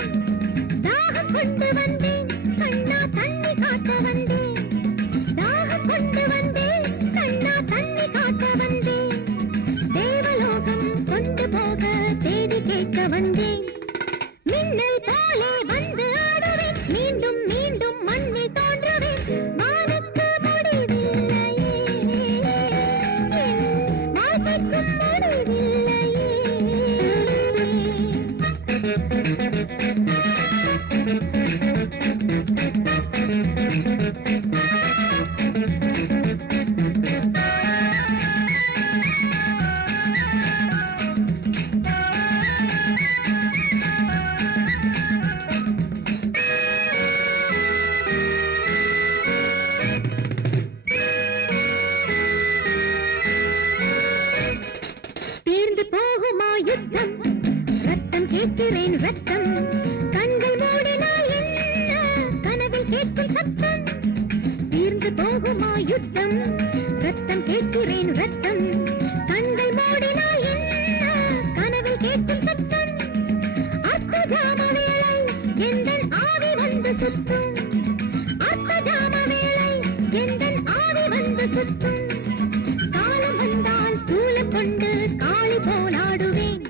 தாகம் கொண்டு வந்தேன் கண்ணா, தண்ணி காட்ட வந்தேன். தாகம் கொண்டு வந்தேன் கண்ணா, தண்ணி காட்ட வந்தேன். தேவலோகம் கொண்டு போக தேடி கேட்க வந்தேன். மின்னல் போலே வந்து ஆடுவேன், மீண்டும் மீண்டும் மண்ணில் தோன்றுவேன். வானுக்கு முடிவில்லையே, என் வாழ்க்கைக்கும் முடிவில்லையே. தீர்ந்து போகுமா யுத்தம், ரத்தம் கேட்கிறேன் ரத்தம். கண்கள் மூடினால் என்ன, கனவில் கேட்கும் சத்தம். தீர்ந்து போகுமா யுத்தம், ரத்தம் கேட்கிறேன் ரத்தம். கண்கள் மூடினால் என்ன, கனவில் கேட்கும் சத்தம். அர்த்த ஜாம வேளை எந்தன் ஆவி வந்து சுத்தும். அர்த்த ஜாம வேளை எந்தன் ஆவி வந்து சுத்தும். காலம் வந்தால் சூலம் கொண்டு காளி போல் ஆடுவேன்.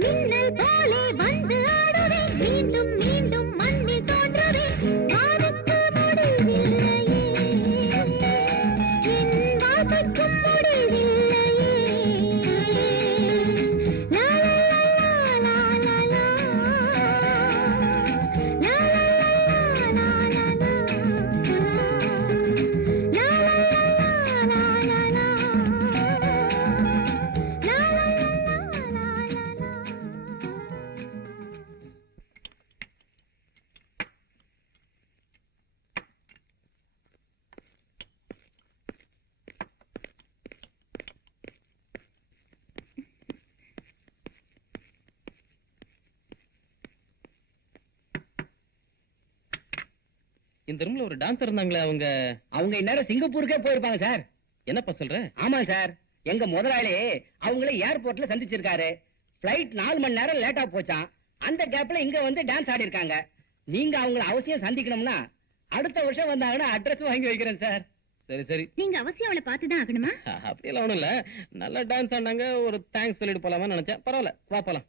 மின்னல் போலே வந்து ஆடுவேன், மீண்டும் மீண்டும் மண்ணில் தோன்றுவேன். வானுக்கு முடிவில்லையே, என் வாழ்க்கைக்கும் முடிவில்லையே. லா லா லா லா லா லா. லா லா லா இந்த ரூம்ல ஒரு டான்சர் இருந்தாங்களே அவங்க இந்நேரம் சிங்கப்பூருக்கே போயிருப்பாங்க சார். என்னப்பா சொல்ற? ஆமா சார், எங்க முதலாளி அவங்கள ஏர்போர்ட்ல சந்திச்சிருக்காரு. பிளைட் 4 மணி நேரம் லேட்டா போச்சான். அந்த கேப்ல இங்க வந்து டான்ஸ் ஆடி இருக்காங்க. நீங்க அவங்கள அவசியம் சந்திக்கணும்னா அடுத்த வருஷம் வந்தாங்கன்னா அட்ரஸ் வாங்கி வைக்கிறேன் சார். சரி சரி, நீங்க அவசியம் அவளை பார்த்துதான் ஆகணுமா? அப்படியெல்லாம் ஒண்ணும் இல்ல, நல்லா டான்ஸ் ஆடினாங்க, ஒரு தேங்க்ஸ் சொல்லிட்டு போலாமா நினைச்சேன். பரவாயில்ல, வா போலாம்.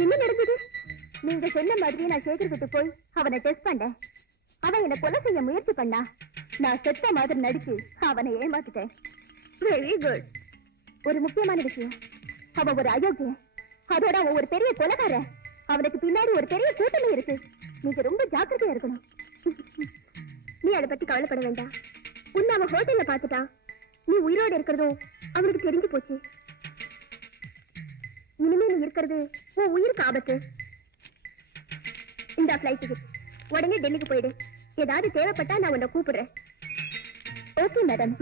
என்ன நடந்தது? நீங்க சொன்ன மாதிரியே நான் சேகர்கிட்ட போய் அவனை டெஸ்ட் பண்ணேன். அவன் என்ன கொலை செய்ய முயற்சி பண்ணா. நான் செத்த மாதிரி நடிச்சு அவனை ஏமாத்திட்டேன். Very good. ஒரு முக்கியமான விஷயம், அவன் ஒரு அயோக்கியன். அதோட அவன் ஒரு பெரிய கொலைகாரன். அவனுக்கு பின்னாடி ஒரு பெரிய கூட்டணி இருக்கு. நீங்க ரொம்ப ஜாக்கிரதையா இருக்கணும். நீ அதை பத்தி கவலைப்பட வேண்டாம். உன்னை அவன் ஹோட்டல்ல பாத்துட்டான். நீ உயிரோடு இருக்கிறதும் அவனுக்கு தெரிஞ்சு போச்சு. இனிமே நீ இருக்கிறது உன் உயிருக்கு ஆபத்து. இந்த ஃபிளைட் டிக்கெட், உடனே டெல்லிக்கு போயிடு. ஏதாவது தேவைப்பட்டா நான் உன்னை கூப்பிடுறேன். Okay madam.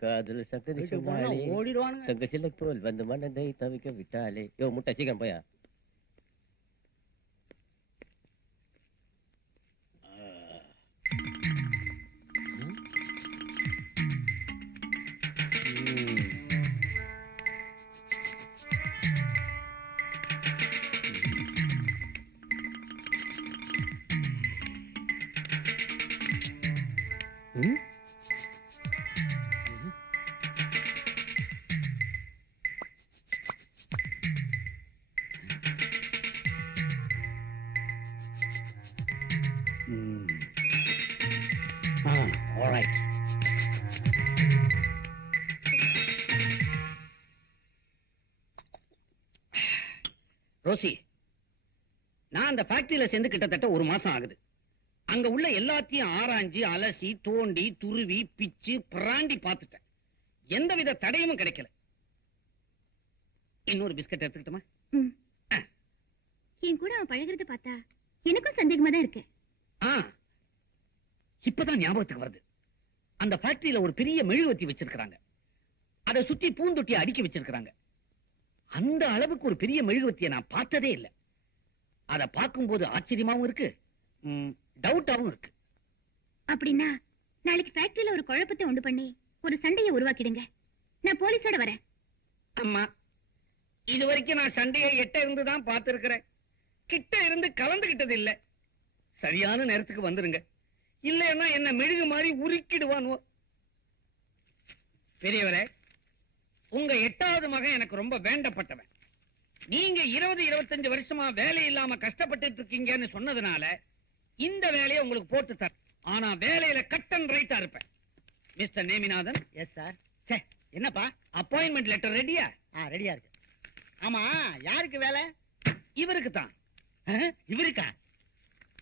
காதல் சக்கரை ஓடிடுவானுங்க. தங்க சில போல் வந்து மனதை தவிக்க விட்டாலே. யோ முட்டை சீக்கிரம் போயா. ரோசி, நான் அந்த ஃபேக்டரியில சேர்ந்து கிட்டத்தட்ட 1 மாசம் ஆகுது. அங்க உள்ள எல்லாத்தையும் ஆராய்ஞ்சு அலசி தோண்டி துருவி பிச்சு பிராண்டி பார்த்துட்டேன். எந்தவித தடையும் கிடைக்கல. இன்னொரு பிஸ்கட் எடுத்துக்கிட்டுமா? என் கூட அவன் பழகிறது பார்த்தா எனக்கும் சந்தேகமா தான் இருக்கு. இப்பதான் ஞாபகத்துக்கு வருது. அந்த ஃபேக்டரியில ஒரு பெரிய மெழுகுவர்த்தி வச்சிருக்காங்க. அதை சுத்தி பூந்தொட்டியை அடுக்கி வச்சிருக்காங்க. அந்த அளவுக்கு ஒரு பெரிய மெழுகுவர்த்தியை நான் பார்த்ததே இல்லை. அதை பார்க்கும்போது ஆச்சரியமாவும் இருக்கு, டவுட்டாவும் இருக்கு. அப்படின்னா நாளைக்கு ஃபேக்டரியில ஒரு குழப்பத்தை உண்டு பண்ணி ஒரு சண்டையை உருவாக்கிடுங்க. நான் போலீஸோட வரேன். அம்மா, இது வரைக்கும் நான் சண்டையை எட்ட இருந்துதான் பார்த்திருக்கிறேன். கிட்ட இருந்து கலந்துகிட்டது இல்ல. சரியான நேரத்துக்கு வந்துருங்க, இல்லைன்னா என்ன மெழுகு மாதிரி உருக்கிடுவானுவோ. பெரியவரே, உங்க 8வது மகன் எனக்கு ரொம்ப வேண்டப்பட்டவன். நீங்க 20-25 வருஷமா வேலை இல்லாம கஷ்டப்பட்டு இருக்கீங்கன்னு சொன்னதுனால இந்த வேலையை உங்களுக்கு போட்டு தர. ஆனா வேலையில கட் அண்ட் ரைட்டா இருப்பேன். மிஸ்டர் நேமிநாதன். Yes sir. என்னப்பா, அப்பாயின்மெண்ட் லெட்டர் ரெடியா? ரெடியா இருக்கு. ஆமா, யாருக்கு வேலை? இவருக்கு தான். இவருக்கா?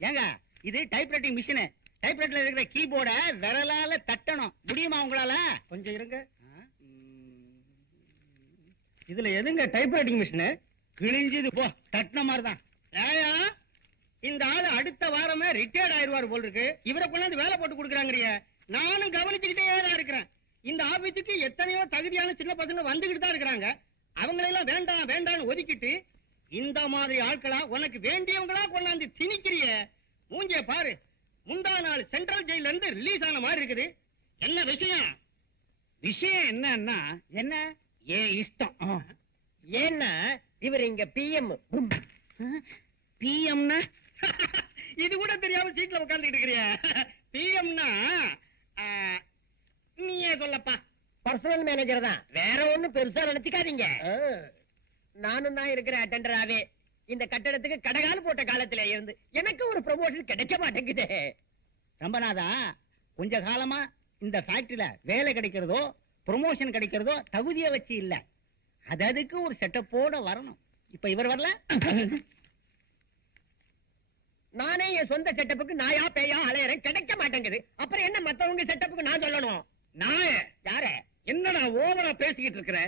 ஏங்க, இது டைப்ரைட்டிங் மிஷின். டைப்ரைட்டர்ல இருக்கிற கீபோர்ட விரலால தட்டணும். முடியுமா உங்களால? கொஞ்சம் இருங்க. இதுல எதுங்க டைப்ரைட்டிங் மிஷின்? கிழிஞ்சது போ, தட்டின மாதிரிதான். ஏயா, இந்த ஆளு அடுத்த வாரமே ரிட்டையர்ட் ஆயிருவார் போல் இருக்கு. இவரை கொண்டாந்து வேலை போட்டு கொடுக்குறாங்கறிய. நானும் கவனிச்சுக்கிட்டே தான் இருக்கிறேன். இந்த ஆபீஸுக்கு எத்தனையோ தகுதியான சின்ன பசங்க வந்துகிட்டு தான் இருக்கிறாங்க. அவங்களெல்லாம் வேண்டாம் வேண்டாம்னு ஒதுக்கிட்டு இந்த மாதிரி ஆட்களா உனக்கு வேண்டியவங்களா கொண்டாந்து திணிக்கிறிய. மூஞ்சிய பாரு, முந்தா நாள் சென்ட்ரல் ஜெயில இருந்து ரிலீஸ் ஆன மாதிரி இருக்குது. என்ன விஷயம்? விஷயம் என்னன்னா, என்ன? ஏன் இஷ்டம். ஏன்னா இவர் இங்க பிஎம். பிஎம்னா இது கூட தெரியாம சீட்ல உட்கார்ந்துட்டு இருக்கிறியா? பிஎம்னா நீயே சொல்லப்பா. பர்சனல் மேனேஜர் தான், வேற ஒண்ணும் பெருசா நினைச்சுக்காதீங்க. நானும் தான் இருக்கிற அட்டெண்டராவே இந்த கட்டடத்துக்கு கடகால் போட்ட காலத்துல இருந்து எனக்கு ஒரு ப்ரமோஷன் கிடைக்க மாட்டேங்குது. ரம்பநாதா, கொஞ்ச காலமா இந்த ஃபேக்டரியில வேலை கிடைக்கிறதோ ப்ரமோஷன் கிடைக்கிறதோ தகுதியை வச்சு இல்ல, அதுக்கு ஒரு செட்டப்போட வரணும். இப்ப இவர் வரல, நானே என் சொந்த செட்டப்புக்கு நாயா பேயா அலையறேன், கிடைக்க மாட்டேங்குது. அப்புறம் என்ன மத்தவங்க செட்டப்புக்கு நான் சொல்லணும்? நான் யார? என்னடா ஓவரா பேசிக்கிட்டு இருக்கிற?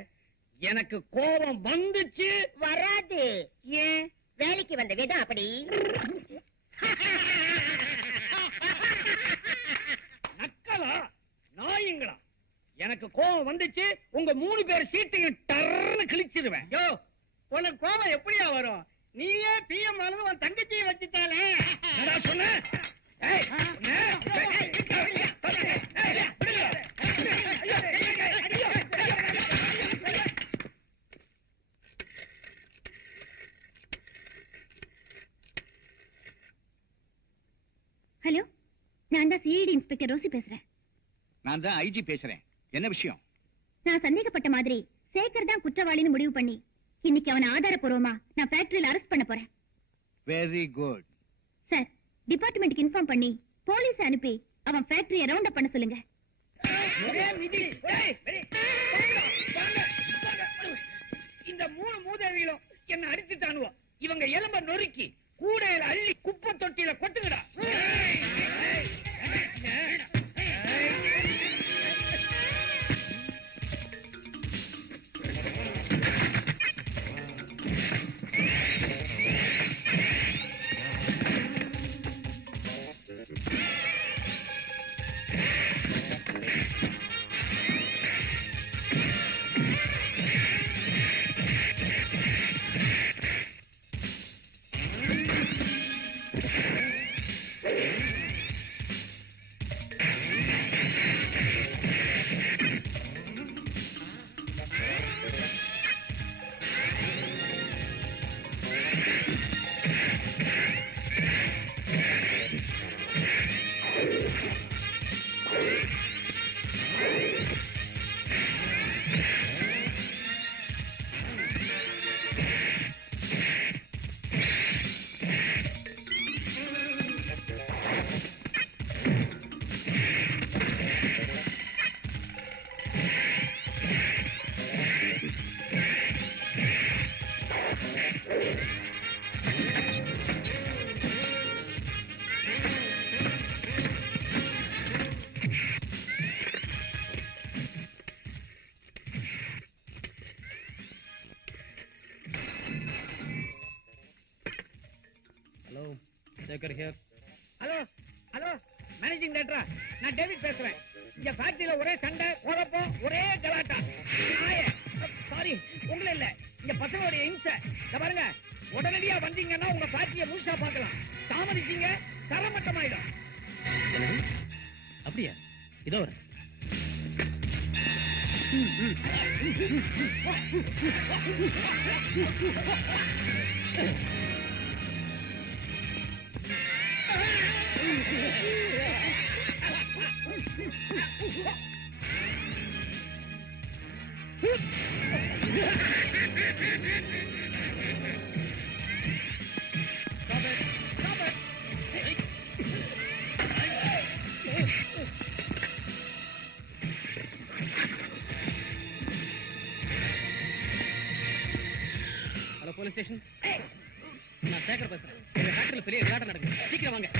எனக்கு கோபம் வந்துச்சு. வராது. ஏன்? வேலைக்கு வந்த விதம் அப்படி. நக்கலா நாயுங்களா? எனக்கு கோபம் வந்துச்சு, உங்க 3 பேர் சீட்டையும் டர்னு கிழிச்சிடுவேன். யோ, உனக்கு கோபம் எப்படியா வரும்? நீயே பிஎம் ஆனது உன் தங்கச்சியை வச்சுட்டாலே. சொன்ன ஹலோ, நான் தான் சிஐடி இன்ஸ்பெக்டர் ரோசி பேசுறேன். நான் தான் ஐஜி பேசுறேன். என்ன விஷயம்? நான் சந்தேகப்பட்ட மாதிரி சேகர் தான் குற்றவாளின்னு முடிவு பண்ணி இன்னைக்கு அவனை ஆதாரப்பூர்வமா நான் ஃபேக்டரியில அரெஸ்ட் பண்ண போறேன். Very good. சார், டிபார்ட்மெண்ட்டுக்கு இன்ஃபார்ம் பண்ணி போலீஸ் அனுப்பி அவன் ஃபேக்டரியை ரவுண்ட் அப் பண்ண சொல்லுங்க. இந்த 3 மூதேவிகளும் என்ன அடிச்சுட்டானுவோ. இவங்க எலும்ப நொறுக்கி கூடையில அள்ளி குப்பை தொட்டியில கொட்டுங்கடா. ஹலோ ஹலோ, மேனேஜிங் டைரக்டரா, நான் டேவிட் பேசுறேன். இங்க ஃபேக்டரியில ஒரே சண்டை, குழப்பம், ஒரே கலாட்டா. சாரி, உங்களை இல்ல, இங்க பசங்களுடைய இம்சை. பாருங்க, உடனடியா வந்தீங்கன்னா உங்க ஃபேக்டரியை முழுசா பார்க்கலாம். தாமதிச்சீங்க தரமட்டமாயிடும். அப்படியா? இதோ வரேன். Hello, police station. நான் சேகர் பேசுறேன். இந்த ஃபேக்டரியில பெரிய கலாட்டம் நடக்குது. சீக்கிரம் வாங்க.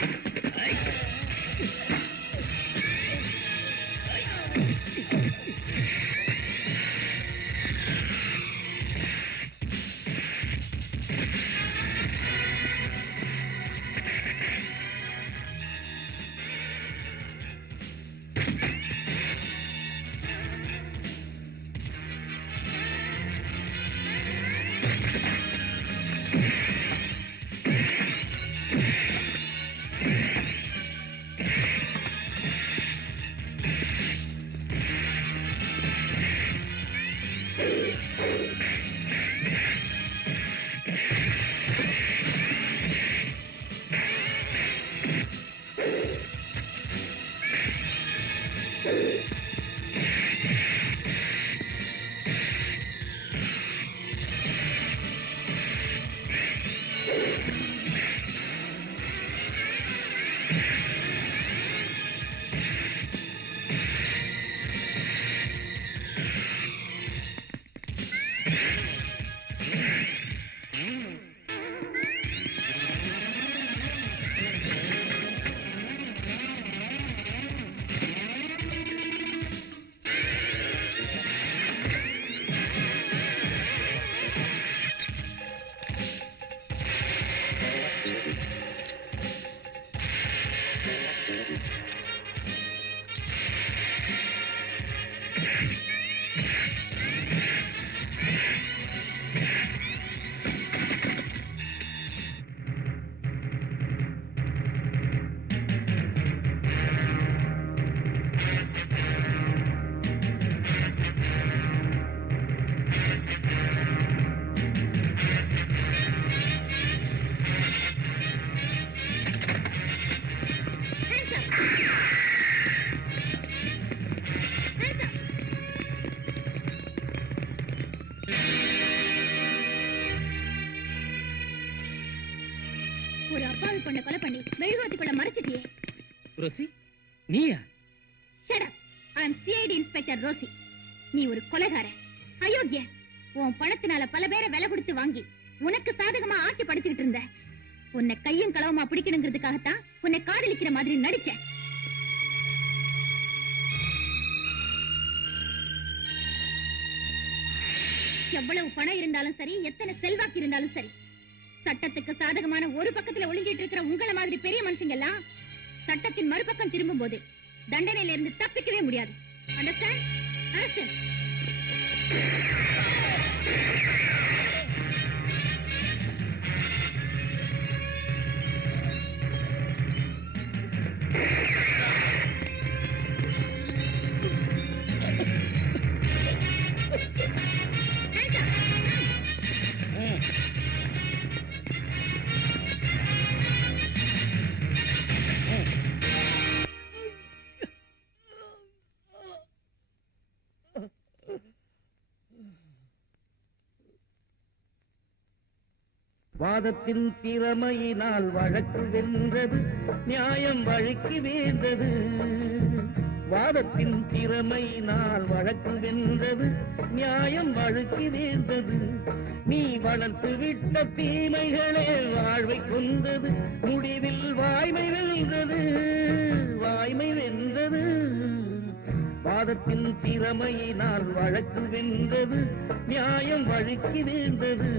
அப்பாவி பொண்ணை கொலை பண்ணி மெழுகுவர்த்திக்குள்ள மறைச்சிட்டியே. ரோசி, நீயா? Shut up. I am CID inspector Rosie. நீ ஒரு கொலைகாரன், அயோக்கிய. உன் பணத்தினால பல பேரை விலை கொடுத்து வாங்கி உனக்கு சாதகமா ஆட்சி படுத்திக்கிட்டு இருந்த. உன்னை கையும் களவுமா பிடிக்கணுங்கிறதுக்காகத்தான் உன்னை காதலிக்கிற மாதிரி நடிச்ச. எவ்வளவு பணம் இருந்தாலும் சரி, எத்தனை செல்வாக்கு இருந்தாலும் சரி, சட்டத்துக்கு சாதகமான ஒரு பக்கத்துல ஒளிஞ்சிட்டு இருக்கிற உங்களை மாதிரி பெரிய மனுஷங்க எல்லாம் சட்டத்தின் மறுபக்கம் திரும்பும் போது தண்டனையில இருந்து தப்பிக்கவே முடியாது. அண்டர்ஸ்டாண்ட்? அரசு வாதத்தின் திறமையினால் வழக்கு வென்றது, நியாயம் வழிக்கு வேந்தது. வாதத்தின் திறமையினால் வழக்கு வென்றது, நியாயம் வழுக்கி வேந்தது. நீ வளர்த்து விட்ட தீமைகளே வாழ்வை கொண்டது, முடிவில் வாய்மை வென்றது, வாய்மை வென்றது. வாதத்தின் திறமையினால் வழக்கு வென்றது, நியாயம் வழுக்கி வேந்தது.